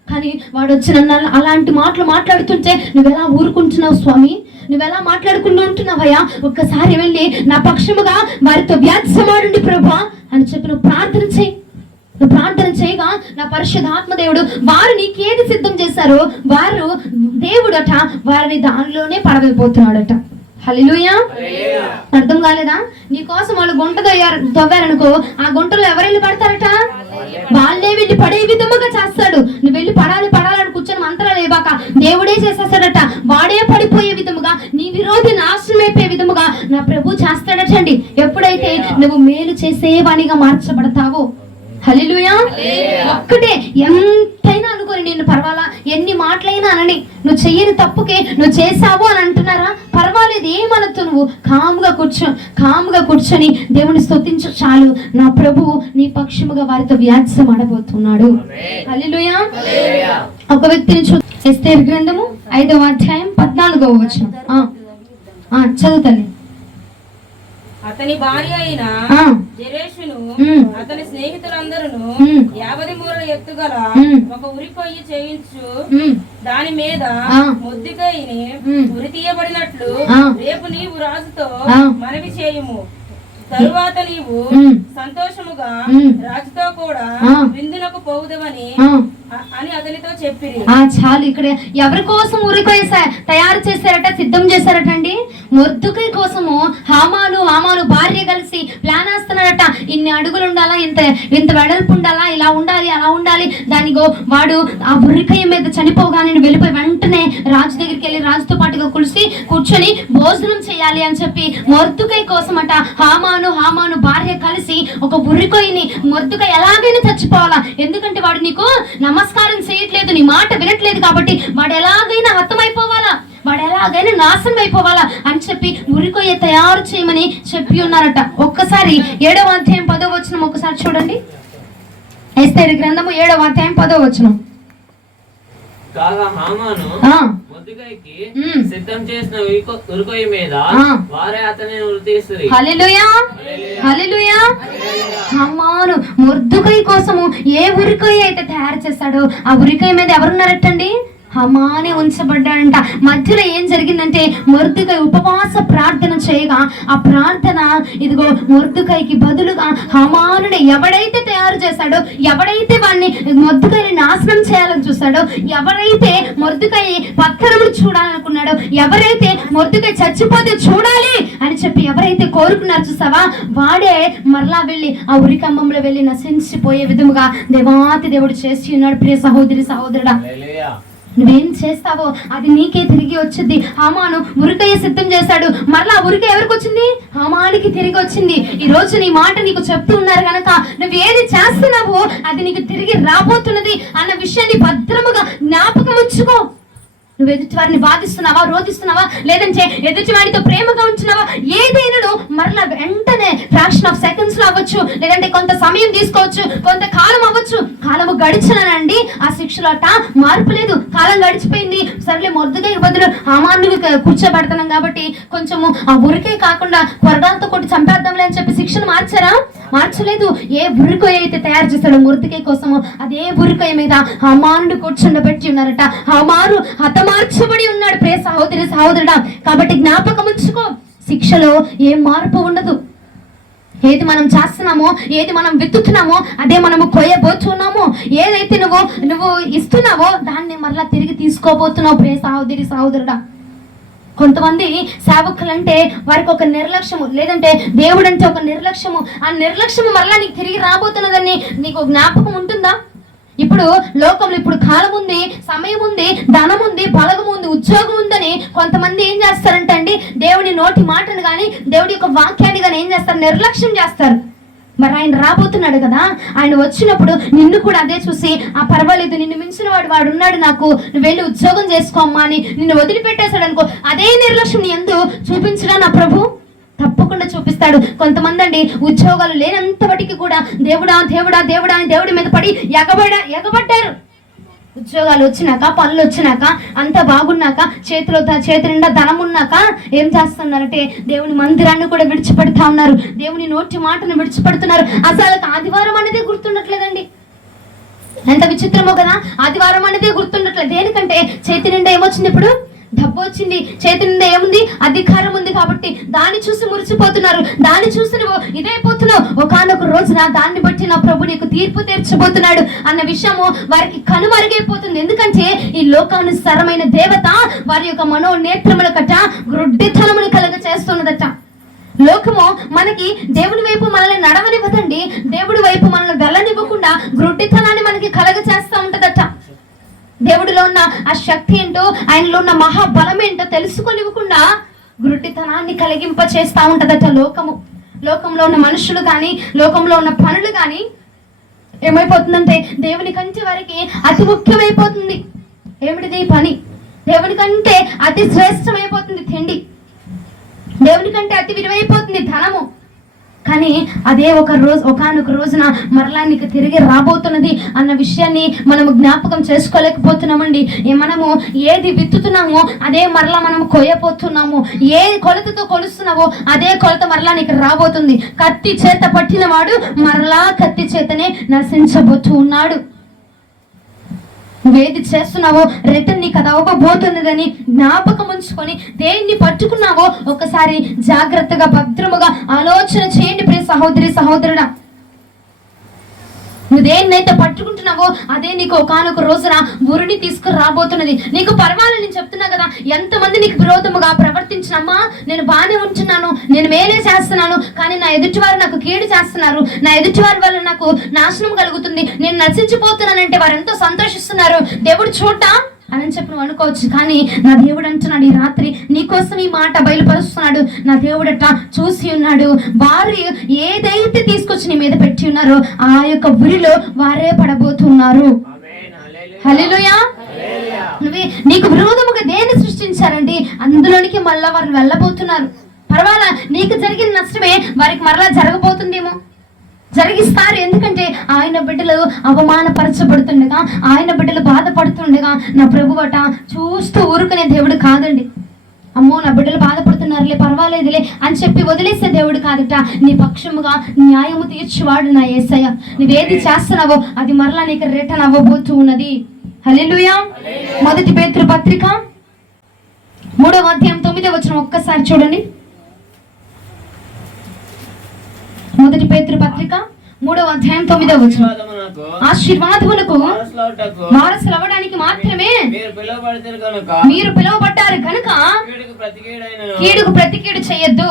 కానీ వాడు వచ్చి నన్ను అలాంటి మాటలు మాట్లాడుతుంటే నువ్వెలా ఊరుకుంటున్నావు స్వామి, నువ్వెలా మాట్లాడుకుంటూ ఉంటున్నావయ్యా, ఒక్కసారి వెళ్ళి నా పక్షముగా వారితో వ్యాజ్యమాడండి ప్రభా అని చెప్పి నువ్వు ప్రార్థన చేయి. నువ్వు ప్రార్థన చేయగా నా పరిశుద్ధాత్మ దేవుడు వారు నీకేది సిద్ధం చేశారో వారు దేవుడట వారిని దానిలోనే పడవైపోతున్నాడట. హల్లెలూయా. అర్థం కాలేదా? నీ కోసం వాళ్ళు గుంట తవ్వారనుకో, ఆ గుంటలో ఎవరు వెళ్ళి పడతారట, వాళ్ళే వెళ్ళి పడే విధముగా చేస్తాడు. నువ్వు వెళ్ళి పడాలని కూర్చొని మంత్రాలు వేయబాక, దేవుడే చేసేస్తాడట. వాడే పడిపోయే విధముగా, నీ విరోధి నాశనం అయిపోయే విధముగా నా ప్రభు చేస్తాడటండి. ఎప్పుడైతే నువ్వు మేలు చేసేవానిగా మార్చబడతావో. హల్లెలూయా. ఒక్కటే ఎంతైనా అనుకోని నేను పర్వాలా, ఎన్ని మాటలైనా అనని, నువ్వు చెయ్యని తప్పుకే నువ్వు చేసావు అని అంటున్నారా పర్వాలేదు, ఏమనొద్దు. నువ్వు కాముగా కూర్చొని దేవుని స్తుతించు చాలు. నా ప్రభువు నీ పక్షముగా వారితో వ్యాజ్యం ఆడబోతున్నాడు. హల్లెలూయా. ఒక వ్యక్తిని ఎస్తేరు గ్రంథము 5వ అధ్యాయం 14వ వచనం చదువుతాను. అతని భార్య అయిన జెరెషును అతని స్నేహితులందరూ 50 మూరల ఎత్తుగల ఒక ఉరికొయ్యి చేయించు దాని మీద మొద్దుకైని ఉరి తీయబడినట్లు రేపు నీవు రాజుతో మనవి చేయుము. తరువాత నీవు సంతోషముగా రాజుతో కూడా విందునకు పోవుదవని అని అతనితో చెప్పిరి. చాలు. ఇక్కడ ఎవరి కోసం ఉరికొయ్య తయారు చేశారట, సిద్ధం చేశారట అండి. మొర్దుకై కోసము హామాను భార్య కలిసి ప్లాన్ వేస్తున్నాడట. ఇన్ని అడుగులు ఉండాలా, ఇంత వెడల్పు ఉండాలా, ఇలా ఉండాలి, అలా ఉండాలి. దానిగో వాడు ఆ ఉరికొయ్య మీద చనిపోగానే వెళ్ళిపోయి వెంటనే రాజు దగ్గరికి వెళ్ళి రాజుతో పాటుగా కూర్చొని భోజనం చేయాలి అని చెప్పి మొర్దుకై కోసం అట హామాను భార్య కలిసి ఒక ఉరికొయ్యని, మొర్దుకై ఎలాగైనా చచ్చిపోవాలా, ఎందుకంటే వాడు నీకు నమస్కారం చేయట్లేదు, నీ మాట వినట్లేదు, కాబట్టి వాడు ఎలాగైనా హతమైపోవాలా, వాడు ఎలాగైనా నాశనం అయిపోవాలా అని చెప్పి ఉరికొయ్య తయారు చేయమని చెప్పి ఉన్నారట. ఒక్కసారి 7వ అధ్యాయం 10వ వచనం ఒకసారి చూడండి. ఎస్తేరు గ్రంథము 7వ అధ్యాయం 10వ వచనం. కాగా హామాను మొర్దుకైకి సిద్ధం చేసిన ఉరికొయ్య మీద వారే అతనిని ఉరి తీసిరి. హల్లెలూయా. హల్లెలూయా. హామాను మొర్దుకై కోసము ఏ ఉరికొయ్య అయితే తయారు చేస్తాడో ఆ ఉరికొయ్య మీద ఎవరున్నారటండి, హమానే ఉంచబడ్డాడంట. మధ్యలో ఏం జరిగిందంటే మొర్దుకై ఉపవాస ప్రార్థన చేయగా ఆ ప్రార్థన ఇదిగో మొర్దుకైకి బదులుగా హమానుని ఎవడైతే తయారు చేశాడో, ఎవడైతే వాడిని మొర్దుకైని నాశనం చేయాలని చూశాడో, ఎవరైతే మొర్దుకై పత్రములు చూడాలనుకున్నాడో, ఎవరైతే మొర్దుకై చచ్చిపోతే చూడాలి అని చెప్పి ఎవరైతే కోరుకున్నారు చూసావా, వాడే మరలా వెళ్ళి ఆ ఉరికంబంలో వెళ్ళి నశించిపోయే విధముగా దేవాతి దేవుడు చేసి ఉన్నాడు. ప్రియ సహోదరి సహోదరుడా, నువ్వేం చేస్తావో అది నీకే తిరిగి వచ్చింది. హామాను ఉరికయ్య సిద్ధం చేశాడు, మరలా ఉరిక ఎవరికి వచ్చింది? హామానికి తిరిగి వచ్చింది. ఈ రోజు నీ మాట నీకు చెప్తూ ఉన్నారు కనుక నువ్వు ఏది చేస్తున్నావో అది నీకు తిరిగి రాబోతున్నది అన్న విషయాన్ని భద్రముగా జ్ఞాపకం ఉంచుకో. నువ్వు ఎదుటి వారిని బాధిస్తున్నావా, రోధిస్తున్నావా, లేదంటే ఎదుటి వారితో ప్రేమగా ఉంటున్నావా, ఏదైనా మరలా వెంటనే ఫ్రాక్షన్ ఆఫ్ సెకండ్స్ లో అవ్వచ్చు, లేదంటే కొంత సమయం తీసుకోవచ్చు, కొంత కాలం అవ్వచ్చు. కాలము గడిచినండి ఆ శిక్షలోట మార్పు లేదు. కాలం గడిచిపోయింది, సర్లే మొద్దుగా బదులు హామాను కూర్చోబెడతాం కాబట్టి కొంచెము ఆ ఉరికే కాకుండా కొరడాలతో కొట్టి చంపేద్దాంలే అని చెప్పి శిక్షను మార్చారా? మార్చలేదు. ఏ ఉరికొయ్య అయితే తయారు చేశాడో మురికే కోసము అదే ఉరికొయ్య మీద హామానుడు కూర్చుండబెట్టి ఉన్నారట. హామాను హతమార్చబడి ఉన్నాడు. ప్రియ సహోదరి సహోదరుడా, కాబట్టి జ్ఞాపకం ఉంచుకో, శిక్షలో ఏం మార్పు ఉండదు. ఏది మనం చేస్తున్నామో, ఏది మనం విత్తుతున్నామో అదే మనము కొయ్యబోతున్నామో. ఏదైతే నువ్వు ఇస్తున్నావో దాన్ని మరలా తిరిగి తీసుకోబోతున్నావు. ప్రియ సహోదరి సహోదరుడా, కొంతమంది సేవకులంటే వారికి ఒక నిర్లక్ష్యము, లేదంటే దేవుడు అంటే ఒక నిర్లక్ష్యము. ఆ నిర్లక్ష్యము మరలా నీకు తిరిగి రాబోతున్నదని నీకు జ్ఞాపకం ఉంటుందా? ఇప్పుడు లోకంలో ఇప్పుడు కాలం ఉంది, సమయం ఉంది, ధనం ఉంది, బలగం ఉంది, ఉద్యోగం ఉందని కొంతమంది ఏం చేస్తారంటే అండి, దేవుడి నోటి మాటను కానీ దేవుడి యొక్క వాక్యాన్ని కానీ ఏం చేస్తారు? నిర్లక్ష్యం చేస్తారు. మరి ఆయన రాబోతున్నాడు కదా, ఆయన వచ్చినప్పుడు నిన్ను కూడా అదే చూసి ఆ పర్వాలేదు, నిన్ను మించిన వాడు ఉన్నాడు, నాకు నువ్వు వెళ్ళి ఉద్యోగం చేసుకోమ్మా అని నిన్ను వదిలిపెట్టేశాడు అనుకో, అదే నిర్లక్ష్యం నీ యందు చూపించడా నా ప్రభు? తప్పకుండా చూపిస్తాడు. కొంతమంది అండి ఉద్యోగాలు లేనంతటికి కూడా దేవుడా దేవుడా దేవుడా అని దేవుడి మీద పడి ఎగబడ్డారు. ఉద్యోగాలు వచ్చినాక, పనులు వచ్చినాక, అంతా బాగున్నాక, చేతి నిండా ధనం ఉన్నాక ఏం చేస్తున్నారంటే దేవుని మందిరాన్ని కూడా విడిచిపెడతా ఉన్నారు, దేవుని నోటి మాటను విడిచిపెడుతున్నారు. అసలు ఆదివారం అనేది గుర్తుండట్లేదండి. ఎంత విచిత్రమో కదా, ఆదివారం అనేది గుర్తుండట్లేదు. దేనికంటే చేతి నిండా ఏమొచ్చింది? ఇప్పుడు డబ్బు వచ్చింది, చేతి నిండా ఏముంది? అధికారం ఉంది కాబట్టి దాన్ని చూసి మురిసిపోతున్నారు, దాన్ని చూసి నువ్వు ఇదైపోతున్నావు. ఒకానొక రోజున దాన్ని బట్టి నా ప్రభు నీకు తీర్పు తీర్చబోతున్నాడు అన్న విషయము వారికి కనుమరుగైపోతుంది. ఎందుకంటే ఈ లోకానుసారమైన దేవత వారి యొక్క మనోనేత్రముల కట్ట గ్రుడ్డితనమును కలుగ చేస్తున్నదట. లోకము మనకి దేవుని వైపు మనల్ని నడవనివ్వదండి, దేవుడి వైపు మనల్ని వెళ్ళనివ్వకుండా గ్రుడ్డితనాన్ని మనకి కలగ చేస్తూ ఉంటదట. దేవుడిలో ఉన్న ఆ శక్తి ఏంటో, ఆయనలో ఉన్న మహాబలం ఏంటో తెలుసుకొనివ్వకుండా గ్రుడ్డితనాన్ని కలిగింప చేస్తూ ఉంటదట లోకము. లోకంలో ఉన్న మనుషులు కానీ, లోకంలో ఉన్న పనులు కానీ ఏమైపోతుందంటే దేవుని కంటే వారికి అతి ముఖ్యమైపోతుంది. ఏమిటిది? పని. దేవుని కంటే అతి శ్రేష్టమైపోతుంది తిండి, దేవుని కంటే అతి విలువైపోతుంది ధనము. కానీ అదే ఒకానొక రోజున మరలా నీకు తిరిగి రాబోతున్నది అన్న విషయాన్ని మనము జ్ఞాపకం చేసుకోలేకపోతున్నామండి. మనము ఏది విత్తుతున్నామో అదే మరలా మనం కొయ్యపోతున్నాము. ఏ కొలతతో కొలుస్తున్నావో అదే కొలత మరలా నీకు రాబోతుంది. కత్తి చేత పట్టిన వాడు మరలా కత్తి చేతనే నశించబోతూ ఉన్నాడు. నువ్వేది చేస్తున్నావో రిటర్న్ నీకు అది అవ్వబోతున్నదని జ్ఞాపకం ఉంచుకొని దేన్ని పట్టుకున్నావో ఒకసారి జాగ్రత్తగా భద్రముగా ఆలోచన చేయండి. ప్రియ సహోదరి సహోదరుడా, నువ్వు దేన్నైతే పట్టుకుంటున్నావో అదే నీకు ఒకానొక రోజున ఉరిని తీసుకురాబోతున్నది. నీకు పర్వాలేదు, నేను చెప్తున్నా కదా, ఎంతమంది నీకు విరోధముగా ప్రవర్తించినమ్మా, నేను బాగానే ఉంటున్నాను, నేను మేలే చేస్తున్నాను, కానీ నా ఎదుటివారు నాకు కీడు చేస్తున్నారు, నా ఎదుటివారి వల్ల నాకు నాశనం కలుగుతుంది, నేను నశించిపోతున్నానంటే వారు ఎంతో సంతోషిస్తున్నారు, దేవుడు చూడటా అని చెప్పి నువ్వు అనుకోవచ్చు. కానీ నా దేవుడు అంటున్నాడు ఈ రాత్రి నీకోసం ఈ మాట బయలుపరుస్తున్నాడు. నా దేవుడట చూసి ఉన్నాడు, వారు ఏదైతే తీసుకొచ్చి నీ మీద పెట్టి ఉన్నారో ఆ యొక్క ఉరిలో వారే పడబోతున్నారు. హల్లెలూయా. నువ్వే నీకు విరోధముగా దేన్ని సృష్టించారండి, అందులోనికి మళ్ళా వారు వెళ్ళబోతున్నారు. పర్వాలా, నీకు జరిగిన నష్టమే వారికి మరలా జరగబోతుందేమో, జరిగిస్తారు. ఎందుకంటే ఆయన బిడ్డలు అవమానపరచబడుతుండగా, ఆయన బిడ్డలు బాధపడుతుండగా నా ప్రభువట చూస్తూ ఊరుకునే దేవుడు కాదండి. అమ్మో నా బిడ్డలు బాధపడుతున్నారులే, పర్వాలేదులే అని చెప్పి వదిలేసే దేవుడు కాదట. నీ పక్షముగా న్యాయము తీర్చువాడు నా యేసయ్య. నువ్వేది చేస్తున్నావో అది మరలా నీకు రిటర్న్ అవ్వబోతూ ఉన్నది. హల్లెలూయా. మొదటి పేతురు పత్రిక 3వ అధ్యాయం 9వ వచనం ఒక్కసారి చూడండి. మొదటి పేతురు పత్రిక 3వ అధ్యాయం 9వ వచనం. ఆశీర్వాదములకు వారసులు అవ్వడానికి మాత్రమే మీరు పిలువబడ్డారు కనుక కీడుకు ప్రతి కీడు చేయొద్దు.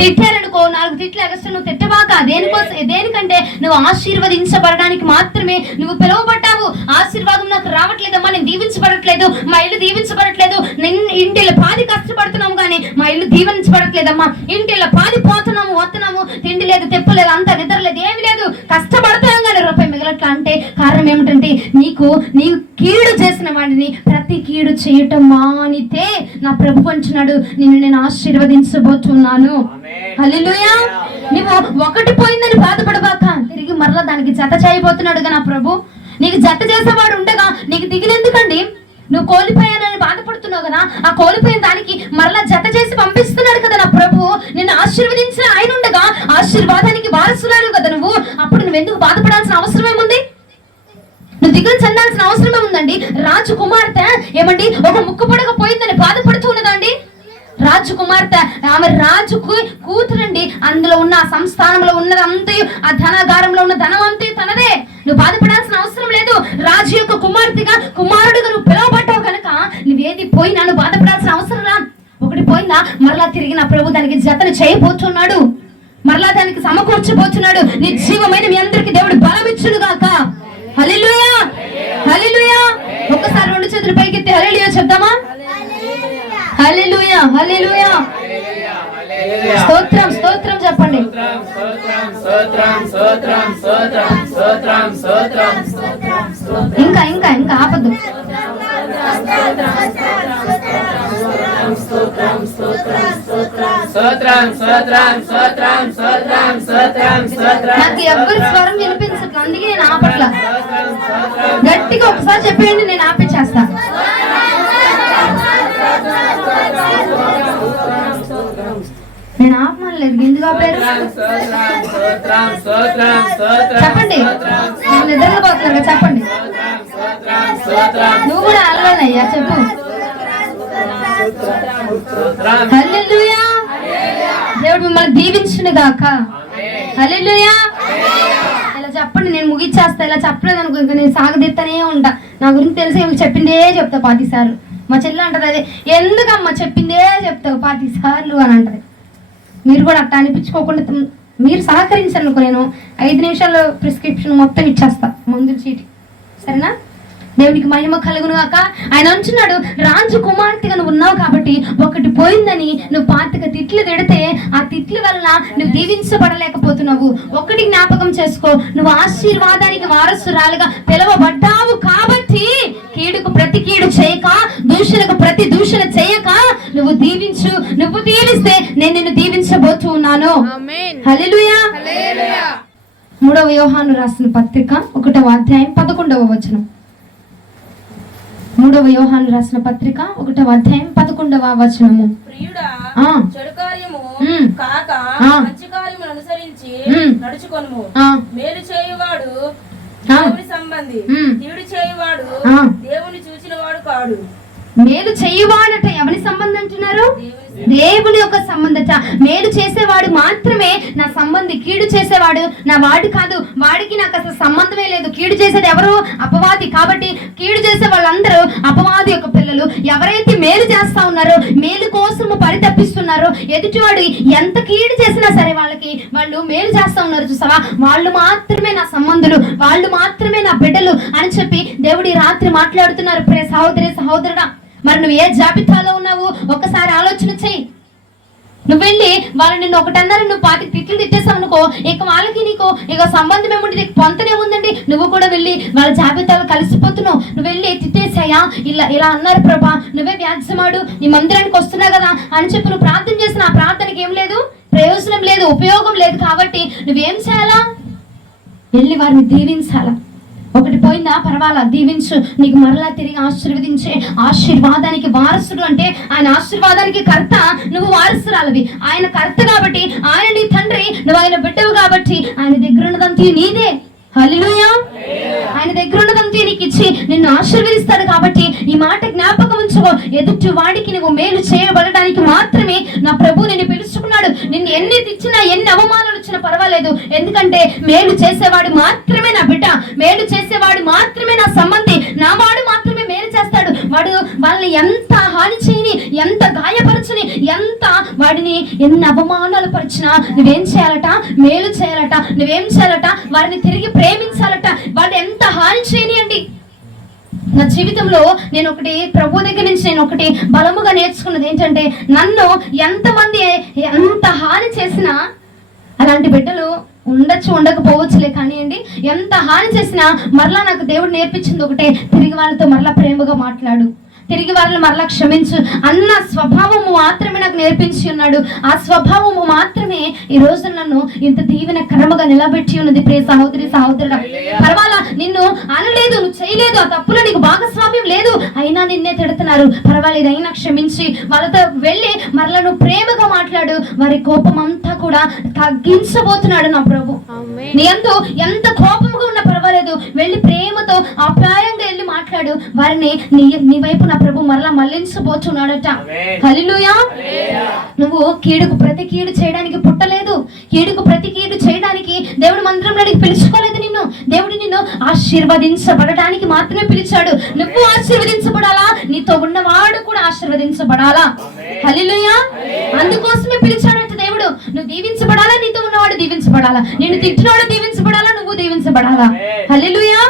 తిట్టారనుకో, 4 తిట్లు ఎగస్ట్రా నువ్వు తిట్టబాక. దేనికంటే నువ్వు ఆశీర్వదించబడడానికి మాత్రమే నువ్వు పిలువబడ్డావు. ఆశీర్వాదం నాకు రావట్లేదమ్మా, నేను దీవించబడట్లేదు, మా ఇల్లు దీవించబడట్లేదు, నేను ఇంటిలో పాది కష్టపడుతున్నాము కానీ మా ఇల్లు దీవించబడట్లేదమ్మా, ఇంటిలో పాది పోతున్నాము, వస్తున్నాము, తిండి లేదు, తెప్పు లేదు, అంత నిద్ర లేదు, ఏమి లేదు, కష్టపడతాం కానీ రూపాయి మిగలట్లా. అంటే కారణం ఏమిటంటే నీకు కీడు చేసిన వాడిని ప్రతి కీడు చేయటం మానితే నా ప్రభు అంటున్నాడు, నేను ఆశీర్వదించబోతున్నాను. హల్లెలూయా. నువ్వు ఒకటి పోయిందని బాధపడబాక, తిరిగి మరలా దానికి జత చేయబోతున్నాడుగా నా ప్రభు. నీకు జత చేసేవాడు ఉండగా నీకు దిగులెందుకండి? నువ్వు కోల్పోయానని బాధపడుతున్నావు కదా, ఆ కోల్పోయిన దానికి మరలా జత చేసి పంపిస్తున్నాడు కదా నా ప్రభు. నిన్ను ఆశీర్వదించిన ఆయన ఉండగా ఆశీర్వాదానికి వారసురాలు కదా నువ్వు. అప్పుడు నువ్వెందుకు బాధపడాల్సిన అవసరం ఏముంది? నువ్వు దిగులు చెందాల్సిన అవసరమే ఉందండి. రాజు కుమార్తె ఏమండి ఒక ముక్కు పొడగ పోయిందని బాధపడుతూ ఉన్నదండి. రాజు కుమార్తె, ఆమె రాజు కూతురండి. అందులో ఉన్న సంస్థానంలో ఉన్నదంతయు, ఆ ధనాగారంలో ఉన్న ధనం అంతయు తనదే. నువ్వు బాధపడాల్సిన అవసరం లేదు. రాజు యొక్క కుమార్తెగా, కుమారుడుగా నువ్వు పిలువబడ్డావు కనుక నువ్వేది పోయినా నువ్వు బాధపడాల్సిన అవసరం రా. ఒకటి పోయిందా మరలా తిరిగి నా ప్రభు దానికి జతను చేయబోతున్నాడు, మరలా దానికి సమకూర్చబోతున్నాడు. నిర్జీవమైన మీ అందరికి దేవుడు బలం ఇచ్చును గాక. హల్లెలూయా, హల్లెలూయా. ఒక్కసారి 2 చేతులు పైకెత్తి హల్లెలూయా చెప్దామా? హల్లెలూయా, హల్లెలూయా. స్తోత్రం, స్తోత్రం చెప్పండి. ఇంకా ఇంకా ఇంకా ఆపద్దు. నాకు ఎవ్వరి స్వరం వినిపించట్లేదు, అందుకే నేను ఆపట్ల. గట్టిగా ఒకసారి చెప్పండి, నేను ఆపించేస్తా. నేను ఆపమనలేదు, ఎందుకు ఆపారు చెప్పండి. నిద్రపోతున్నారు చెప్పండి. నువ్వు కూడా అల్లనయ్యా చెప్పు. హల్లెలూయా. దేవుడు మిమ్మల్ని దీవించును గాక. హల్లెలూయా. ఇలా చెప్పండి, నేను ముగిచ్చేస్తా. ఇలా చెప్పలేదు అనుకో ఇంకా నేను సాగదీత్తనే ఉంటా. నా గురించి తెలిసి చెప్పిందే చెప్తా 10 సార్లు. మా చెల్లి అంటది అదే, ఎందుకమ్మా చెప్పిందే చెప్తావు 10 సార్లు అని అంటది. మీరు కూడా అట్లా అనిపించుకోకుండా మీరు సహకరించారు అనుకో, నేను 5 నిమిషాల్లో ప్రిస్క్రిప్షన్ మొత్తం ఇచ్చేస్తా, మందుల చీటి. సరేనా? దేవునికి మహిమ కలుగును గాక. ఆయన అంటున్నాడు, రాజు కుమార్తెగా నువ్వు ఉన్నావు కాబట్టి ఒకటి పోయిందని నువ్వు 25 తిట్లు తిడితే ఆ తిట్ల వలన నువ్వు దీవించబడలేకపోతున్నావు. ఒకటి జ్ఞాపకం చేసుకో, నువ్వు ఆశీర్వాదానికి వారసురాలుగా పిలువబడ్డావు కాబట్టి కీడుకు ప్రతి కీడు చేయక, దూషణకు ప్రతి దూషణ చేయక నువ్వు దీవించు. నువ్వు దీవిస్తే నేను నిన్ను దీవించబోతున్నాను. హల్లెలూయా. 3వ యోహాను రాసిన పత్రిక 1వ అధ్యాయం 11వ వచనం. 3వ యోహాను రాసిన పత్రిక 1వ అధ్యాయం 11వ వచనము. ప్రియుడా, చెడు కార్యము కాక మంచి కార్యమును అనుసరించి నడుచుకొనుము. మేలు చేయువాడు దేవుని సంబంధి, కీడు చేయువాడు దేవుని చూచిన వాడు కాడు. మేలు చేయువాడట ఎవరి సంబంధం అంటున్నారు? దేవుని యొక్క సంబంధత. మేలు చేసేవాడు మాత్రమే నా సంబంధి, కీడు చేసేవాడు నా వాడు కాదు. వాడికి నాకు అసలు సంబంధమే లేదు. కీడు చేసేది ఎవరు? అపవాది. కాబట్టి కీడు చేసే వాళ్ళందరూ అపవాది యొక్క పిల్లలు. ఎవరైతే మేలు చేస్తా ఉన్నారో, మేలు కోసము పరితపిస్తున్నారో, ఎదుటివాడు ఎంత కీడు చేసినా సరే వాళ్ళు మేలు చేస్తా ఉన్నారు చూసావా, వాళ్ళు మాత్రమే నా సంబంధులు, వాళ్ళు మాత్రమే నా బిడ్డలు అని చెప్పి దేవుడి రాత్రి మాట్లాడుతున్నారు. ప్రే సహోదరి సహోదరుడా, మరి నువ్వు ఏ జాబితాలో ఉన్నావు ఒక్కసారి ఆలోచన చెయ్యి. నువ్వు వెళ్ళి వాళ్ళు నిన్ను ఒకటి అన్నారు, నువ్వు 25 తిట్లు తిట్టేసావు అనుకో, ఇక వాళ్ళకి నీకు ఇక సంబంధం ఏముంది, నీకు పొంతనే ఉందండి. నువ్వు కూడా వెళ్ళి వాళ్ళ జాబితాలో కలిసిపోతున్నావు. నువ్వు వెళ్ళి తిట్టేసాయా, ఇలా అన్నారు ప్రభా, నువ్వే వ్యాజ్యమాడు, నీ మందిరానికి వస్తున్నావు కదా అని చెప్పి నువ్వు ప్రార్థన చేసిన ఆ ప్రార్థనకి ఏం లేదు, ప్రయోజనం లేదు, ఉపయోగం లేదు. కాబట్టి నువ్వేం చేయాలా? వెళ్ళి వారిని దీవించాలా. ఒకటి పోయిందా పర్వాలా, దీవించు. నీకు మరలా తిరిగి ఆశీర్వదించే ఆశీర్వాదానికి వారసుడు. అంటే ఆయన ఆశీర్వాదానికి కర్త, నువ్వు వారసురాలవి. ఆయన కర్త కాబట్టి, ఆయన నీ తండ్రి, నువ్వు ఆయన బిడ్డవు కాబట్టి ఆయన దగ్గర ఉన్నదంతా నీదే. హల్లెలూయా. ఆయన దగ్గర ఉన్నదంతా నీకు ఇచ్చి నిన్ను ఆశీర్వదిస్తాడు. కాబట్టి ఈ మాట జ్ఞాపకం ఉంచుకో. ఎదుటి వాడికి నువ్వు మేలు చేయబడడానికి మాత్రమే నా ప్రభు నిన్ను పిలుచుకున్నాడు. నిన్ను ఎన్ని తెచ్చినా ఎన్ని అవమానాలు వచ్చినా పర్వాలేదు, ఎందుకంటే మేలు చేసేవాడు మాత్రమే నా బిడ్డ, మేలు చేసేవాడు మాత్రమే నా సంబంధి, నా వాడు మాత్రమే మేలు చేస్తాడు. వాడు వాళ్ళని ఎంత హాని చేయని, ఎంత గాయపరచని, ఎంత వాడిని ఎన్ని అవమానాలు పరిచినా నువ్వేం చేయాలట? మేలు చేయాలట. నువ్వేం చేయాలట? వారిని తిరిగి ప్రేమించాలట. వాడు ఎంత హాని చేయనియండి. నా జీవితంలో నేను ఒకటి ప్రభు దగ్గర నుంచి నేను ఒకటి బలముగా నేర్చుకున్నది ఏంటంటే, నన్ను ఎంతమంది ఎంత హాని చేసినా, అలాంటి బిడ్డలు ఉండొచ్చు ఉండకపోవచ్చులే కానివ్వండి, ఎంత హాని చేసినా మరలా నాకు దేవుడు నేర్పించింది ఒకటే, తిరిగి వాళ్ళతో మరలా ప్రేమగా మాట్లాడు, తిరిగి వాళ్ళని మరలా క్షమించు అన్న స్వభావము మాత్రమే నాకు నేర్పించి ఉన్నాడు. ఆ స్వభావము మాత్రమే ఈ రోజు నన్ను ఇంత దీవెనకరముగా నిలబెట్టి ఉన్నది. ప్రియ సహోదరి సహోదరుడా, పర్వాలా నిన్ను అనలేదు, నువ్వు చేయలేదు, ఆ తప్పులో నీకు భాగస్వామ్యం లేదు, అయినా నిన్నే తిడుతున్నారు, పర్వాలేదు, అయినా క్షమించి వాళ్ళతో వెళ్ళి మరలా నువ్వు ప్రేమగా మాట్లాడు. వారి కోపం అంతా కూడా తగ్గించబోతున్నాడు నా ప్రభు. నీ అంటూ ఎంత కోపంగా ఉన్నా పర్వాలేదు, వెళ్ళి ప్రేమతో ఆప్యాయంగా వెళ్ళి మాట్లాడు. వారిని నీ వైపు నా ప్రభు మరలా మళ్లించబోతున్నాడట. హల్లెలూయా. నువ్వు కీడుకు ప్రతి కీడు చేయడానికి పుట్టలేదు. కీడుకు ప్రతి కీడు చేయడానికి దేవుడు మందిరంలోకి పిలుచుకోలేదు నిన్ను. దేవుడు నిన్ను ఆశీర్వదించబడడానికి మాత్రమే పిలిచాడు. నువ్వు ఆశీర్వదించబడాలా, నీతో ఉన్నవాడు కూడా ఆశీర్వదించబడాలా. హల్లెలూయా. అందుకోసమే పిలిచాడట దేవుడు. నువ్వు దీవించబడాలా, నీతో ఉన్నవాడు దీవించబడాలా, నిన్ను తిట్టినవాడు దీవించబడాలా, నువ్వు దీవించబడాలా. హల్లెలూయా.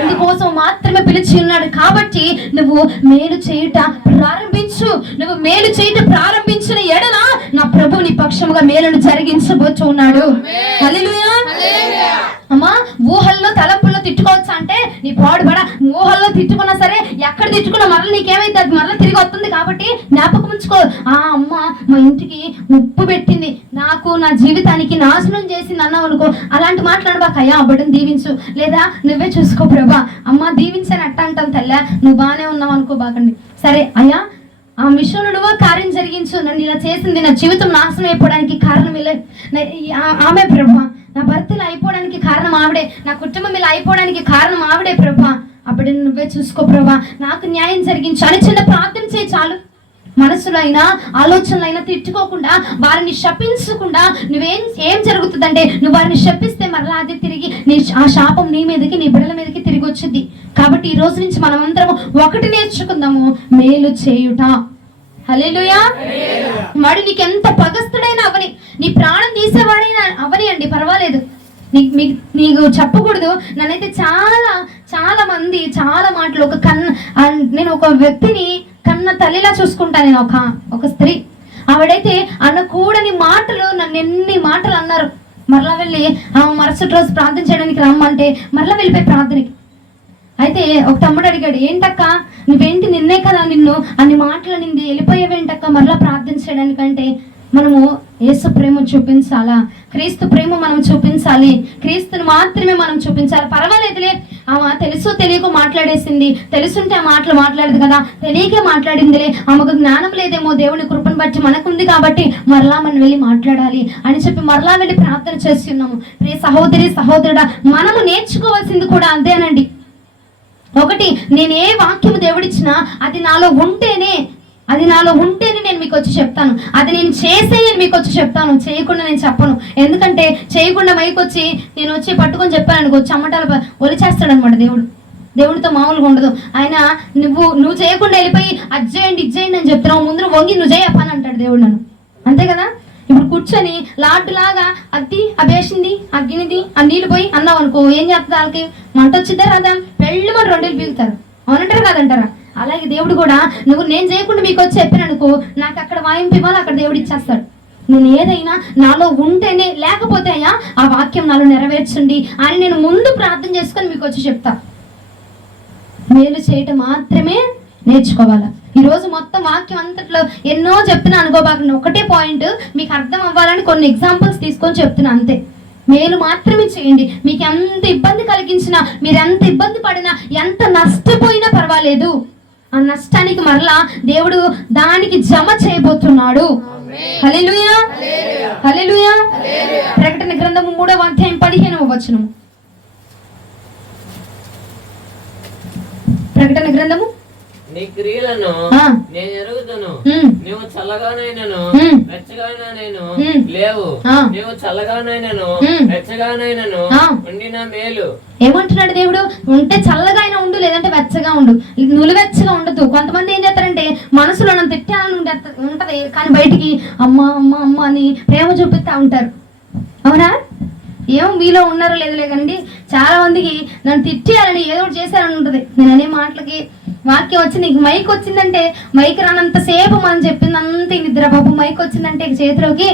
అందుకోసం మాత్రమే పిలిచి ఉన్నాడు. కాబట్టి నువ్వు మేలు చేయుట ప్రారంభించు. నువ్వు మేలు చేయుట ప్రారంభించిన ఎడల నా ప్రభు నీ పక్షముగా మేలును జరిగించబోతూ ఉన్నాడు. హల్లెలూయా. అమ్మా, ఊహల్లో తలపుల్లో తిట్టుకోవచ్చా అంటే నీ పాడుబడ. ఊహల్లో తిట్టుకున్నా సరే, ఎక్కడ తిట్టుకున్నా మరలా నీకేమైతే అది మరలా తిరిగి వస్తుంది. కాబట్టి జ్ఞాపకం ఉంచుకో. ఆ అమ్మ మా ఇంటికి ఉప్పు పెట్టింది, నాకు నా జీవితానికి నాశనం చేసింది అన్నావు అనుకో, అలాంటి మాట్లాడబాక. అయ్యా బిడ్డను దీవించు, లేదా నువ్వే చూసుకో ప్రభా, అమ్మ దీవించని అట్ట అంటాం తల్లా, నువ్వు బాగానే ఉన్నావు అనుకోబాకండి. సరే అయ్యా, ఆ మిషనుడువా కార్యం జరిగించు, నన్ను ఇలా చేసింది, నా జీవితం నాశనం అయిపోవడానికి కారణం ఆమె ప్రభా, నా భర్త ఇలా అయిపోవడానికి కారణం ఆవిడే, నా కుటుంబం ఇలా అయిపోవడానికి కారణం ఆవిడే ప్రభా, అప్పుడు నువ్వే చూసుకో ప్రభా, నాకు న్యాయం జరిగించు అని చిన్న ప్రార్థన చేయి చాలు. మనసులో అయినా ఆలోచనలు అయినా తిట్టుకోకుండా, వారిని శపించకుండా, ఏం జరుగుతుందంటే నువ్వు వారిని శపిస్తే మరలా అది తిరిగి ఆ శాపం నీ మీదకి, నీ బిడ్డల మీదకి తిరిగి వచ్చింది. కాబట్టి ఈ రోజు నుంచి మనం అందరం ఒకటి నేర్చుకుందాము, మేలు చేయుట. హల్లెలూయా. వాడు నీకు ఎంత పగస్తుడైనా అవని, నీ ప్రాణం తీసేవాడైనా అవని అండి, పర్వాలేదు, నీకు చెప్పకూడదు. నన్నైతే చాలా చాలా మంది చాలా మాటలు, నేను ఒక వ్యక్తిని కన్న తల్లిలా చూసుకుంటాను. నేను ఒక స్త్రీ, ఆవిడైతే అనకూడని మాటలు నన్ను ఎన్ని మాటలు అన్నారు. మరలా వెళ్ళి మరుసటి రోజు ప్రార్థన చేయడానికి రమ్మంటే మరలా వెళ్ళిపోయి ప్రార్థనకి. అయితే ఒక తమ్ముడు అడిగాడు, ఏంటక్క నువ్వేంటి, నిన్నే కదా నిన్ను అన్ని మాటలు నింది, వెళ్ళిపోయావేంటక్క మరలా ప్రార్థన చేయడానికంటే, మనము యేసు ప్రేమ చూపించాలా, క్రీస్తు ప్రేమ మనం చూపించాలి, క్రీస్తుని మాత్రమే మనం చూపించాలి. పర్వాలేదులే, ఆమె తెలుసో తెలియకో మాట్లాడేసింది, తెలుసుంటే ఆ మాటలు మాట్లాడదు కదా, తెలియకే మాట్లాడిందిలే, ఆమెకు జ్ఞానం లేదేమో, దేవుని కృపను బట్టి మనకుంది కాబట్టి మరలా మనం వెళ్ళి మాట్లాడాలి అని చెప్పి మరలా వెళ్ళి ప్రార్థన చేస్తున్నాము. ప్రియ సహోదరి సహోదరుడా, మనము నేర్చుకోవాల్సింది కూడా అంతేనండి. ఒకటి, నేను ఏ వాక్యము దేవుడిచ్చినా అది నాలో ఉంటేనే నేను మీకు వచ్చి చెప్తాను, అది నేను చేసే మీకు వచ్చి చెప్తాను, చేయకుండా నేను చెప్పను. ఎందుకంటే చేయకుండా మైకొచ్చి నేను వచ్చి పట్టుకొని చెప్పాను అనుకో, చెమటలు ఒలిచేస్తాడు అనమాట దేవుడు. దేవుడితో మామూలుగా ఉండదు. ఆయన నువ్వు చేయకుండా వెళ్ళిపోయి అది చేయండి ఇది చేయండి అని చెప్తున్నావు, ముందు వంగి నువ్వు చేయప్పని అంటాడు దేవుడు నన్ను. అంతే కదా. ఇప్పుడు కూర్చొని లాడ్డులాగా అది వేసింది, అగ్గినిది, ఆ నీళ్ళు పోయి అన్నావు అనుకో, ఏం చేస్తుంది? వాళ్ళకి మంట వచ్చిద్దా రాదా? పెళ్ళి మన 2 పీగుతారు, అవునంటారా కాదంటారా? అలాగే దేవుడు కూడా నేను చేయకుండా మీకు వచ్చి చెప్పాను అనుకో, నాకు అక్కడ వాయింపు ఇవ్వాలి, అక్కడ దేవుడు ఇచ్చేస్తాడు. నేను ఏదైనా నాలో ఉంటేనే, లేకపోతే అయ్యా ఆ వాక్యం నాలో నెరవేర్చండి అని నేను ముందు ప్రార్థన చేసుకొని మీకు వచ్చి చెప్తా. మేలు చేయటం మాత్రమే నేర్చుకోవాలా. ఈరోజు మొత్తం వాక్యం అంతట్లో ఎన్నో చెప్తున్నా అనుకోబాకండి, ఒకటే పాయింట్ మీకు అర్థం అవ్వాలని కొన్ని ఎగ్జాంపుల్స్ తీసుకొని చెప్తున్నా అంతే. మేలు మాత్రమే చేయండి. మీకు ఎంత ఇబ్బంది కలిగించినా, మీరు ఎంత ఇబ్బంది పడినా, ఎంత నష్టపోయినా పర్వాలేదు, ఆ నష్టానికి మరలా దేవుడు దానికి జమ చేయబోతున్నాడు. హల్లెలూయా. హల్లెలూయా. ప్రకటన గ్రంథము 3వ అధ్యాయం 15వ వచనము. ప్రకటన గ్రంథము నీ క్రియలను ఆ. నేను ఎరుగుదును. ఉమ్. నువ్వు చల్లగానైనను ఉమ్. వెచ్చగానైనను ఉమ్. లేవు. ఆ. నువ్వు చల్లగానైనను ఉమ్. వెచ్చగానైనను ఆ. ఉండిన మేలు. ఏమంటున్నాడు దేవుడు? ఉంటే చల్లగా అయినా ఉండు, లేదంటే వెచ్చగా ఉండు. నులివెచ్చగా ఉండదు. కొంతమంది ఏం చేస్తారంటే మనసులో నన్ను తిట్టాలని ఉంటది, కానీ బయటికి అమ్మ అమ్మ అమ్మ అని ప్రేమ చూపిస్తా ఉంటారు. అవునా? ఏమో మీలో ఉన్నారో లేదులే కానీ చాలా మందికి నన్ను తిట్టాలని ఏదో ఒకటి చేశారని ఉంటుంది. నేను అనే మాటలకి వాక్యం వచ్చి నీకు మైక్ వచ్చిందంటే మైక్ రానంతసేపు మనం చెప్పిందంత నిద్ర బాబు. మైక్ వచ్చిందంటే చేతిలోకి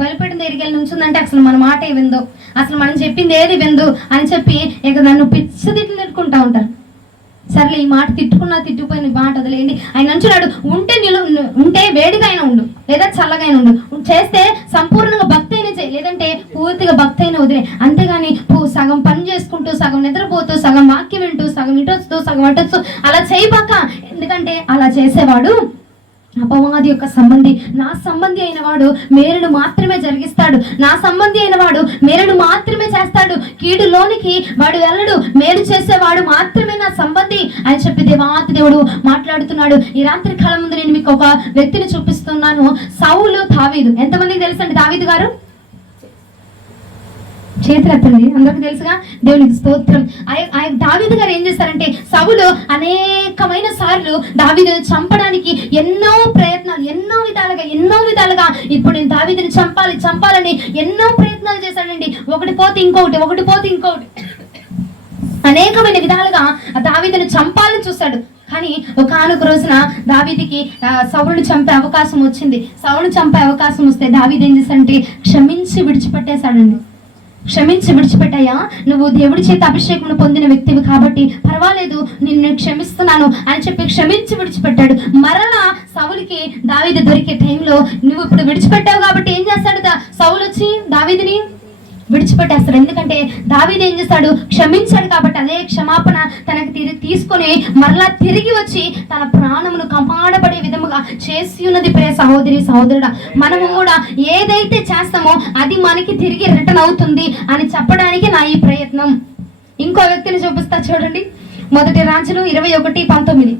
బలిపెట్టిన దగ్గరికి వెళ్ళి నుంచుందంటే అసలు మన మాట విందో, అసలు మనం చెప్పింది ఏది విందు అని చెప్పి ఇక నన్ను పిచ్చి తిట్లు తిట్టుకుంటా ఉంటారు. సర్లే, ఈ మాట తిట్టుకున్నా తిట్టుకుపోయిన మాట వదిలేయండి. ఆయన అంటున్నాడు, ఉంటే వేడిగా అయినా ఉండు, లేదా చల్లగా అయినా ఉండు. చేస్తే సంపూర్ణంగా భక్తి అయినా చేయి, లేదంటే పూర్తిగా భక్తి అయినా వదిలే. అంతేగాని సగం పని చేసుకుంటూ, సగం నిద్రపోతూ, సగం వాక్యం వింటూ, సగం ఇటొస్తూ, సగం అటొస్తూ అలా చేయబాక. ఎందుకంటే అలా చేసేవాడు అపవాది యొక్క సంబంధి. నా సంబంధి అయిన వాడు మేలును మాత్రమే జరిగిస్తాడు. నా సంబంధి అయిన వాడు మేలును మాత్రమే చేస్తాడు. కీడులోనికి వాడు వెళ్ళడు. మేలు చేసేవాడు మాత్రమే నా సంబంధి అని చెప్పి దేవాతి దేవుడు మాట్లాడుతున్నాడు. ఈ రాత్రి కాలం ముందు నేను మీకు ఒక వ్యక్తిని చూపిస్తున్నాను. సౌలు దావీదు. ఎంతమందికి తెలుసండి దావీదు గారు? చేతులు ఎత్తండి, అందరికి తెలుసుగా. దేవునికి స్తోత్రం. దావీదు గారు ఏం చేస్తారంటే, సౌలు అనేకమైన సార్లు దావీదుని చంపడానికి ఎన్నో ప్రయత్నాలు, ఎన్నో విధాలుగా ఇప్పుడు నేను దావీదుని చంపాలని ఎన్నో ప్రయత్నాలు చేశాడండి. ఒకటి పోతే ఇంకొకటి అనేకమైన విధాలుగా దావీదుని చంపాలని చూశాడు. కానీ ఒకానొక రోజున దావీదుకి సౌలుని చంపే అవకాశం వచ్చింది. సౌలుని చంపే అవకాశం వస్తే దావీదు ఏం చేశాడంటే క్షమించి విడిచిపెట్టేశాడండి. క్షమించి విడిచిపెట్టాయా, నువ్వు దేవుడి చేత అభిషేకం పొందిన వ్యక్తివి కాబట్టి పర్వాలేదు, నేను క్షమిస్తున్నాను అని చెప్పి క్షమించి విడిచిపెట్టాడు. మరలా సౌలుకి దావీదు దొరికే టైంలో నువ్వు ఇప్పుడు విడిచిపెట్టావు కాబట్టి ఏం చేస్తాడు? సౌలు వచ్చి దావీదుని విడిచిపెట్టేస్తాడు. ఎందుకంటే దావీదు ఏం చేస్తాడు? క్షమించాడు కాబట్టి అదే క్షమాపణ తనకు తీసుకొని మరలా తిరిగి వచ్చి తన ప్రాణమును కమాడబడే విధముగా చేసి ఉన్నది. ప్రియ సహోదరి సహోదరుడా, మనము కూడా ఏదైతే చేస్తామో అది మనకి తిరిగి రిటర్న్ అవుతుంది అని చెప్పడానికి నా ఈ ప్రయత్నం. ఇంకో వ్యక్తిని చూపిస్తా చూడండి. మొదటి రాజులు 21:19.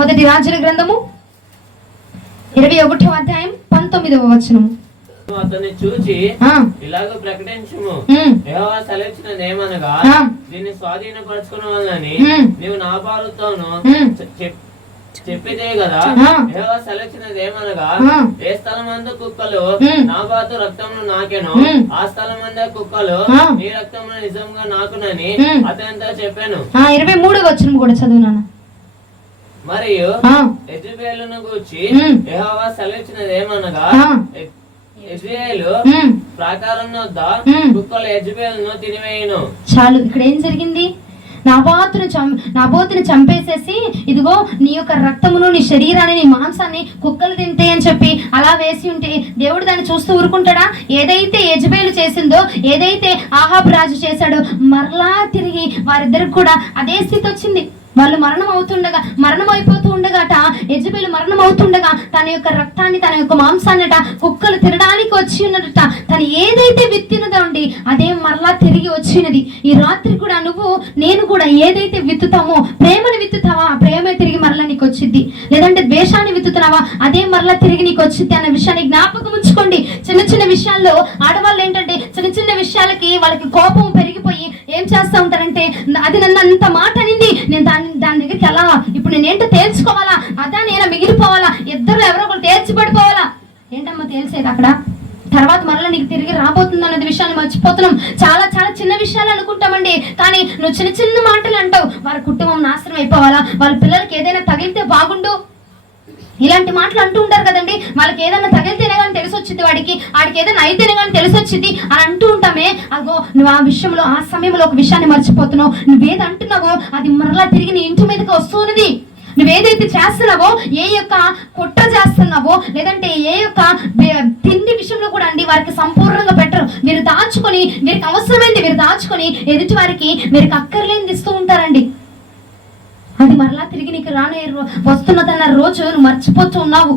మొదటి రాజుల గ్రంథము 21వ అధ్యాయం 19వ వచనము. అతన్ని చూచి ఇలాగ ప్రకటించుము, యెహోవా సెలవిచ్చినదేమనగా, దీన్ని స్వాధీనపరచుకున్న వల్లని నీవు నాబాలుతోను చెప్పితే కదా. యెహోవా సెలవిచ్చినదేమనగా, ఏ స్థలమందు కుక్కలు నాబాతు రక్తమును నాకెను, ఆ స్థలమందు కుక్కలు నీ రక్తమును నిజంగా నాకునని అతనితో చెప్పాను. 23వ వచనం కూడా చదువునాను. మరియు యెజబెలును గూర్చి యెహోవా సెలవిచ్చినదేమనగా, ఇశ్రాయేలు ప్రాకారం వద్ద కుక్కలు యెజబెలును తినివేయును. చాలు. ఇక్కడ ఏం జరిగింది? నాబోతుని చంపేసేసి ఇదిగో నీ యొక్క రక్తమును, నీ శరీరాన్ని, నీ మాంసాన్ని కుక్కలు తింటే అని చెప్పి అలా వేసి ఉంటే దేవుడు దాన్ని చూస్తూ ఊరుకుంటాడా? ఏదైతే యెజబెలు చేసిందో, ఏదైతే ఆహాబు రాజు చేశాడో, మరలా తిరిగి వారిద్దరికి కూడా అదే స్థితి వచ్చింది. వాళ్ళు మరణం అయిపోతూ ఉండగాట, యెజబెలు మరణం అవుతుండగా తన యొక్క రక్తాన్ని, తన యొక్క మాంసాన్నట కుక్కలు తినడానికి వచ్చి ఉన్నదట. తను ఏదైతే విత్తినదో అండి అదే మరలా తిరిగి వచ్చినది. ఈ రాత్రి కూడా నువ్వు నేను కూడా ఏదైతే విత్తుతామో, ప్రేమను విత్తుతావా ప్రేమే తిరిగి మరలా నీకు వచ్చింది. లేదంటే ద్వేషాన్ని విత్తుతున్నావా అదే మరలా తిరిగి నీకు వచ్చింది అన్న విషయాన్ని జ్ఞాపకం ఉంచుకోండి. చిన్న విషయాల్లో ఆడవాళ్ళు ఏంటంటే చిన్న విషయాలకి వాళ్ళకి కోపం పెరిగిపోయి ఏం చేస్తూ ఉంటారంటే, అది నన్ను అంత మాట అనింది, నేను దాని దగ్గరికి ఎలా ఇప్పుడు నేనేంటో తేల్చుకోవాలా, అదా నేను మిగిలిపోవాలా, ఇద్దరు ఎవరో ఒకరు తేల్చిపడిపోవాలా. ఏంటమ్మా తేల్చేది అక్కడ? తర్వాత మరలా నీకు తిరిగి రాబోతుంది అన్నది విషయాన్ని మర్చిపోతున్నాం. చాలా చిన్న విషయాలు అనుకుంటామండి, కానీ నువ్వు చిన్న మాటలు అంటావు. వారి కుటుంబం నాశనం అయిపోవాలా, వాళ్ళ పిల్లలకి ఏదైనా తగిలితే బాగుండు, ఇలాంటి మాటలు అంటూ ఉంటారు కదండి. వాళ్ళకి ఏదైనా తగిలితేనే కానీ తెలిసి వచ్చింది, ఆడికి ఏదైనా అయితేనే కానీ తెలిసి వచ్చింది అని అంటూ ఉంటామే. అగో నువ్వు ఆ విషయంలో, ఆ సమయంలో ఒక విషయాన్ని మర్చిపోతున్నావు. నువ్వేది అంటున్నావో అది మరలా తిరిగి నీ ఇంటి మీదకి వస్తున్నది. నువ్వేదైతే చేస్తున్నావో, ఏ యొక్క కుట్ర చేస్తున్నావో, లేదంటే ఏ యొక్క తిండి విషయంలో కూడా అండి వారికి సంపూర్ణంగా పెట్టరు. మీరు దాచుకొని, వీరికి అవసరమైంది మీరు దాచుకొని ఎదుటి వారికి వీరికి అక్కర్లేనిది ఇస్తూ ఉంటారండి. అది మరలా తిరిగి నీకు వస్తున్నదన్న రోజు నువ్వు మర్చిపోతూ ఉన్నావు.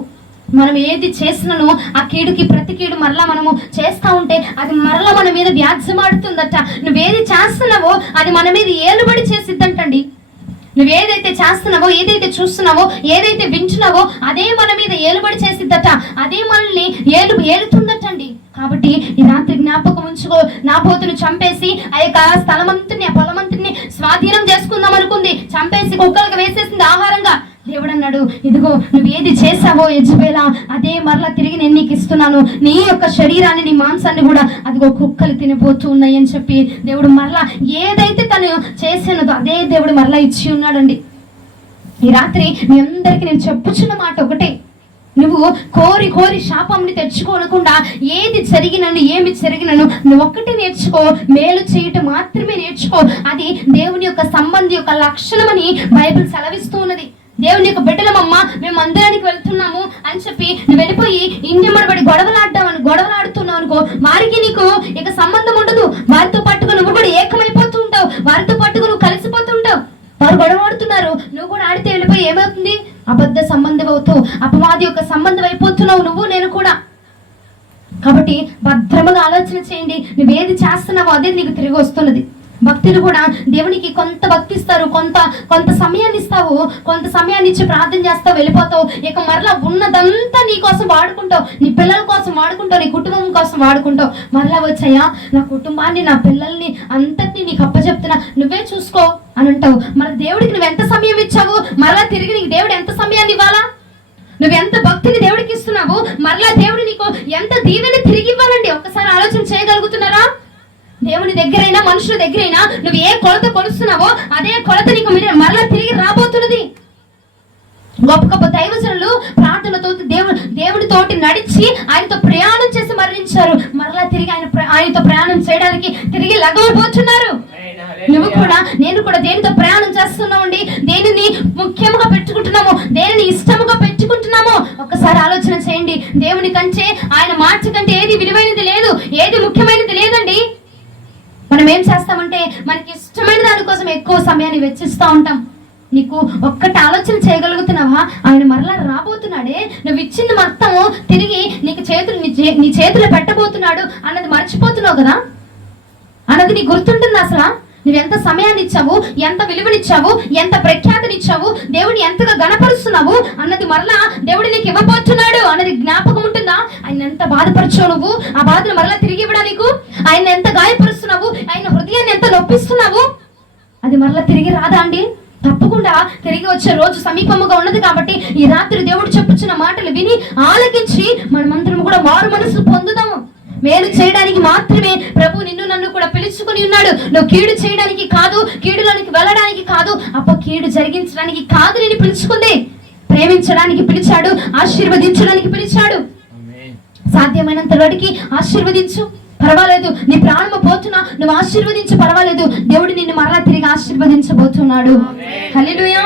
మనం ఏది చేసినానో ఆ కీడుకి ప్రతి కీడు మరలా మనము చేస్తా ఉంటే అది మరలా మన మీద వ్యాజ్యమాడుతుందట. నువ్వేది చేస్తున్నావో అది మన మీద ఏలుబడి చేసిద్దంటండి. నువ్వేదైతే చేస్తున్నావో, ఏదైతే చూస్తున్నావో, ఏదైతే వింటున్నావో అదే మన మీద ఏలుబడి చేసిద్దట. అదే మనల్ని ఏలుతుందటండి. కాబట్టి ఈ రాత్రి జ్ఞాపకం ఉంచుకో. నా పోతును చంపేసి ఆ యొక్క స్థలమంతుని, ఆ పొలమంతుని స్వాధీనం చేసుకుందాం అనుకుంది. చంపేసి కుక్కలకు వేసేసింది ఆహారంగా. దేవుడు అన్నాడు, ఇదిగో నువ్వు ఏది చేసావో యెజబెలా, అదే మరలా తిరిగి నేను నీకు ఇస్తున్నాను. నీ యొక్క శరీరాన్ని, నీ మాంసాన్ని కూడా అదిగో కుక్కలు తినిపోతూ ఉన్నాయి అని చెప్పి దేవుడు మరలా ఏదైతే తను చేసినదో అదే దేవుడు మరలా ఇచ్చి ఉన్నాడండి. ఈ రాత్రి మీ అందరికీ నేను చెప్పుచున్న మాట ఒకటే, నువ్వు కోరి కోరి శాపంని తెచ్చుకోనకుండా ఏది జరిగినను ఏమి జరిగినను నువ్వు ఒక్కటి నేర్చుకో, మేలు చేయటం మాత్రమే నేర్చుకో. అది దేవుని యొక్క సంబంధి యొక్క లక్షణమని బైబిల్ సెలవిస్తూ ఉన్నది. దేవుని యొక్క బిడ్డలమమ్మ, మేము మందిరానికి వెళ్తున్నాము అని చెప్పి నువ్వు వెళ్ళిపోయి ఇంటిమనబడి గొడవలాడుతున్నావు అనుకో, వారికి నీకు ఇక సంబంధం ఉండదు. వారితో పాటుగా నువ్వు కూడా ఏకమైపోతూ ఉంటావు, వారితో పాటుగా నువ్వు కలిసిపోతుంటావు. వారు గొడవడుతున్నారు, నువ్వు కూడా ఆడితే వెళ్ళిపోయి ఏమవుతుంది? అబద్ధ సంబంధం అవుతావు, అపవాది యొక్క సంబంధం అయిపోతున్నావు నువ్వు, నేను కూడా. కాబట్టి భద్రముగా ఆలోచన చేయండి. నువ్వేది చేస్తున్నావో అదే నీకు తిరిగి వస్తున్నది. భక్తులు కూడా దేవునికి కొంత భక్తిస్తారు, కొంత సమయాన్ని ఇస్తావు, కొంత సమయాన్ని ఇచ్చి ప్రార్థన చేస్తావు, వెళ్ళిపోతావు. ఇక మరలా ఉన్నదంతా నీ కోసం వాడుకుంటావు, నీ పిల్లల కోసం వాడుకుంటావు, నీ కుటుంబం కోసం వాడుకుంటావు. మరలా వచ్చాయా, నా కుటుంబాన్ని, నా పిల్లల్ని అంతటినీ నీకు అప్పచెప్తున్నా, నువ్వే చూసుకో అని అంటావు. మరి దేవుడికి నువ్వు ఎంత సమయం ఇచ్చావు? మరలా తిరిగి నీకు దేవుడు ఎంత సమయాన్ని ఇవ్వాలా? నువ్వు ఎంత భక్తిని దేవుడికి ఇస్తున్నావు, మరలా దేవుడు నీకు ఎంత దీవెన తిరిగి ఇవ్వాలండి. ఒక్కసారి ఆలోచన చేయగలుగుతున్నారా? దేవుని దగ్గరైనా మనుషుల దగ్గరైనా నువ్వు ఏ కొలత కొలుస్తున్నావో అదే కొలత నీకు మరలా తిరిగి రాబోతున్నది. గొప్ప గొప్ప దైవజనులు ప్రార్థనతో దేవుడితోటి నడిచి ఆయనతో ప్రయాణం చేసి మరణించారు. మరలా తిరిగి ఆయనతో ప్రయాణం చేయడానికి తిరిగి లగవబోతున్నారు. నువ్వు కూడా, నేను కూడా దేనితో ప్రయాణం చేస్తున్నామండి? దేనిని ముఖ్యంగా పెట్టుకుంటున్నామో, దేనిని ఇష్టముగా పెట్టుకుంటున్నామో ఒక్కసారి ఆలోచన చేయండి. దేవుని కంటే, ఆయన మాట కంటే ఏది విలువైనది లేదు, ఏది ముఖ్యమైనది లేదండి. మనం ఏం చేస్తామంటే మనకి ఇష్టమైన దానికోసం ఎక్కువ సమయాన్ని వెచ్చిస్తూ ఉంటాం. నీకు ఒక్కటి ఆలోచన చేయగలుగుతున్నావా? ఆయన మరలా రాబోతున్నాడే, నువ్వు ఇచ్చింది మొత్తము తిరిగి నీ చేతులు పెట్టబోతున్నాడు అన్నది మర్చిపోతున్నావు కదా. అన్నది నీకు గుర్తుంటుంది అసలు? నువ్వెంత సమయాన్ని ఇచ్చావు, ఎంత విలువనిచ్చావు, ఎంత ప్రఖ్యాతనిచ్చావు, దేవుడిని ఎంతగా గణపరుస్తున్నావు అన్నది మరలా దేవుడు నీకు ఇవ్వబోతున్నాడు అన్నది జ్ఞాపకం ఉంటుందా? ఆయన ఎంత బాధపరచావు నువ్వు, ఆ బాధను మరలా తిరిగి ఇవ్వడా నీకు? ఆయన ఎంత గాయపరుస్తున్నావు, ఆయన హృదయాన్ని ఎంత నొప్పిస్తున్నావు, అది మరలా తిరిగి రాదా అండి? తప్పకుండా తిరిగి వచ్చే రోజు సమీపముగా ఉన్నది. కాబట్టి ఈ రాత్రి దేవుడు చెప్పుచున్న మాటలు విని ఆలకించి మనమందరం కూడా మారు మనసు పొందుదాము. మేలు చేయడానికి మాత్రమే ప్రభు నిన్ను నన్ను కూడా పిలుచుకుని ఉన్నాడు. నువ్వు కీడు చేయడానికి కాదు, కీడులోనికి వెళ్ళడానికి కాదు, కీడు జరిగించడానికి కాదు నిన్ను పిలుచుకుంది. ప్రేమించడానికి పిలిచాడు, ఆశీర్వదించడానికి పిలిచాడు. సాధ్యమైనంత వాడికి ఆశీర్వదించు, పర్వాలేదు. నీ ప్రాణము పోతున్నా నువ్వు ఆశీర్వదించు, పర్వాలేదు. దేవుడు నిన్ను మరలా తిరిగి ఆశీర్వదించబోతున్నాడు. హల్లెలూయా.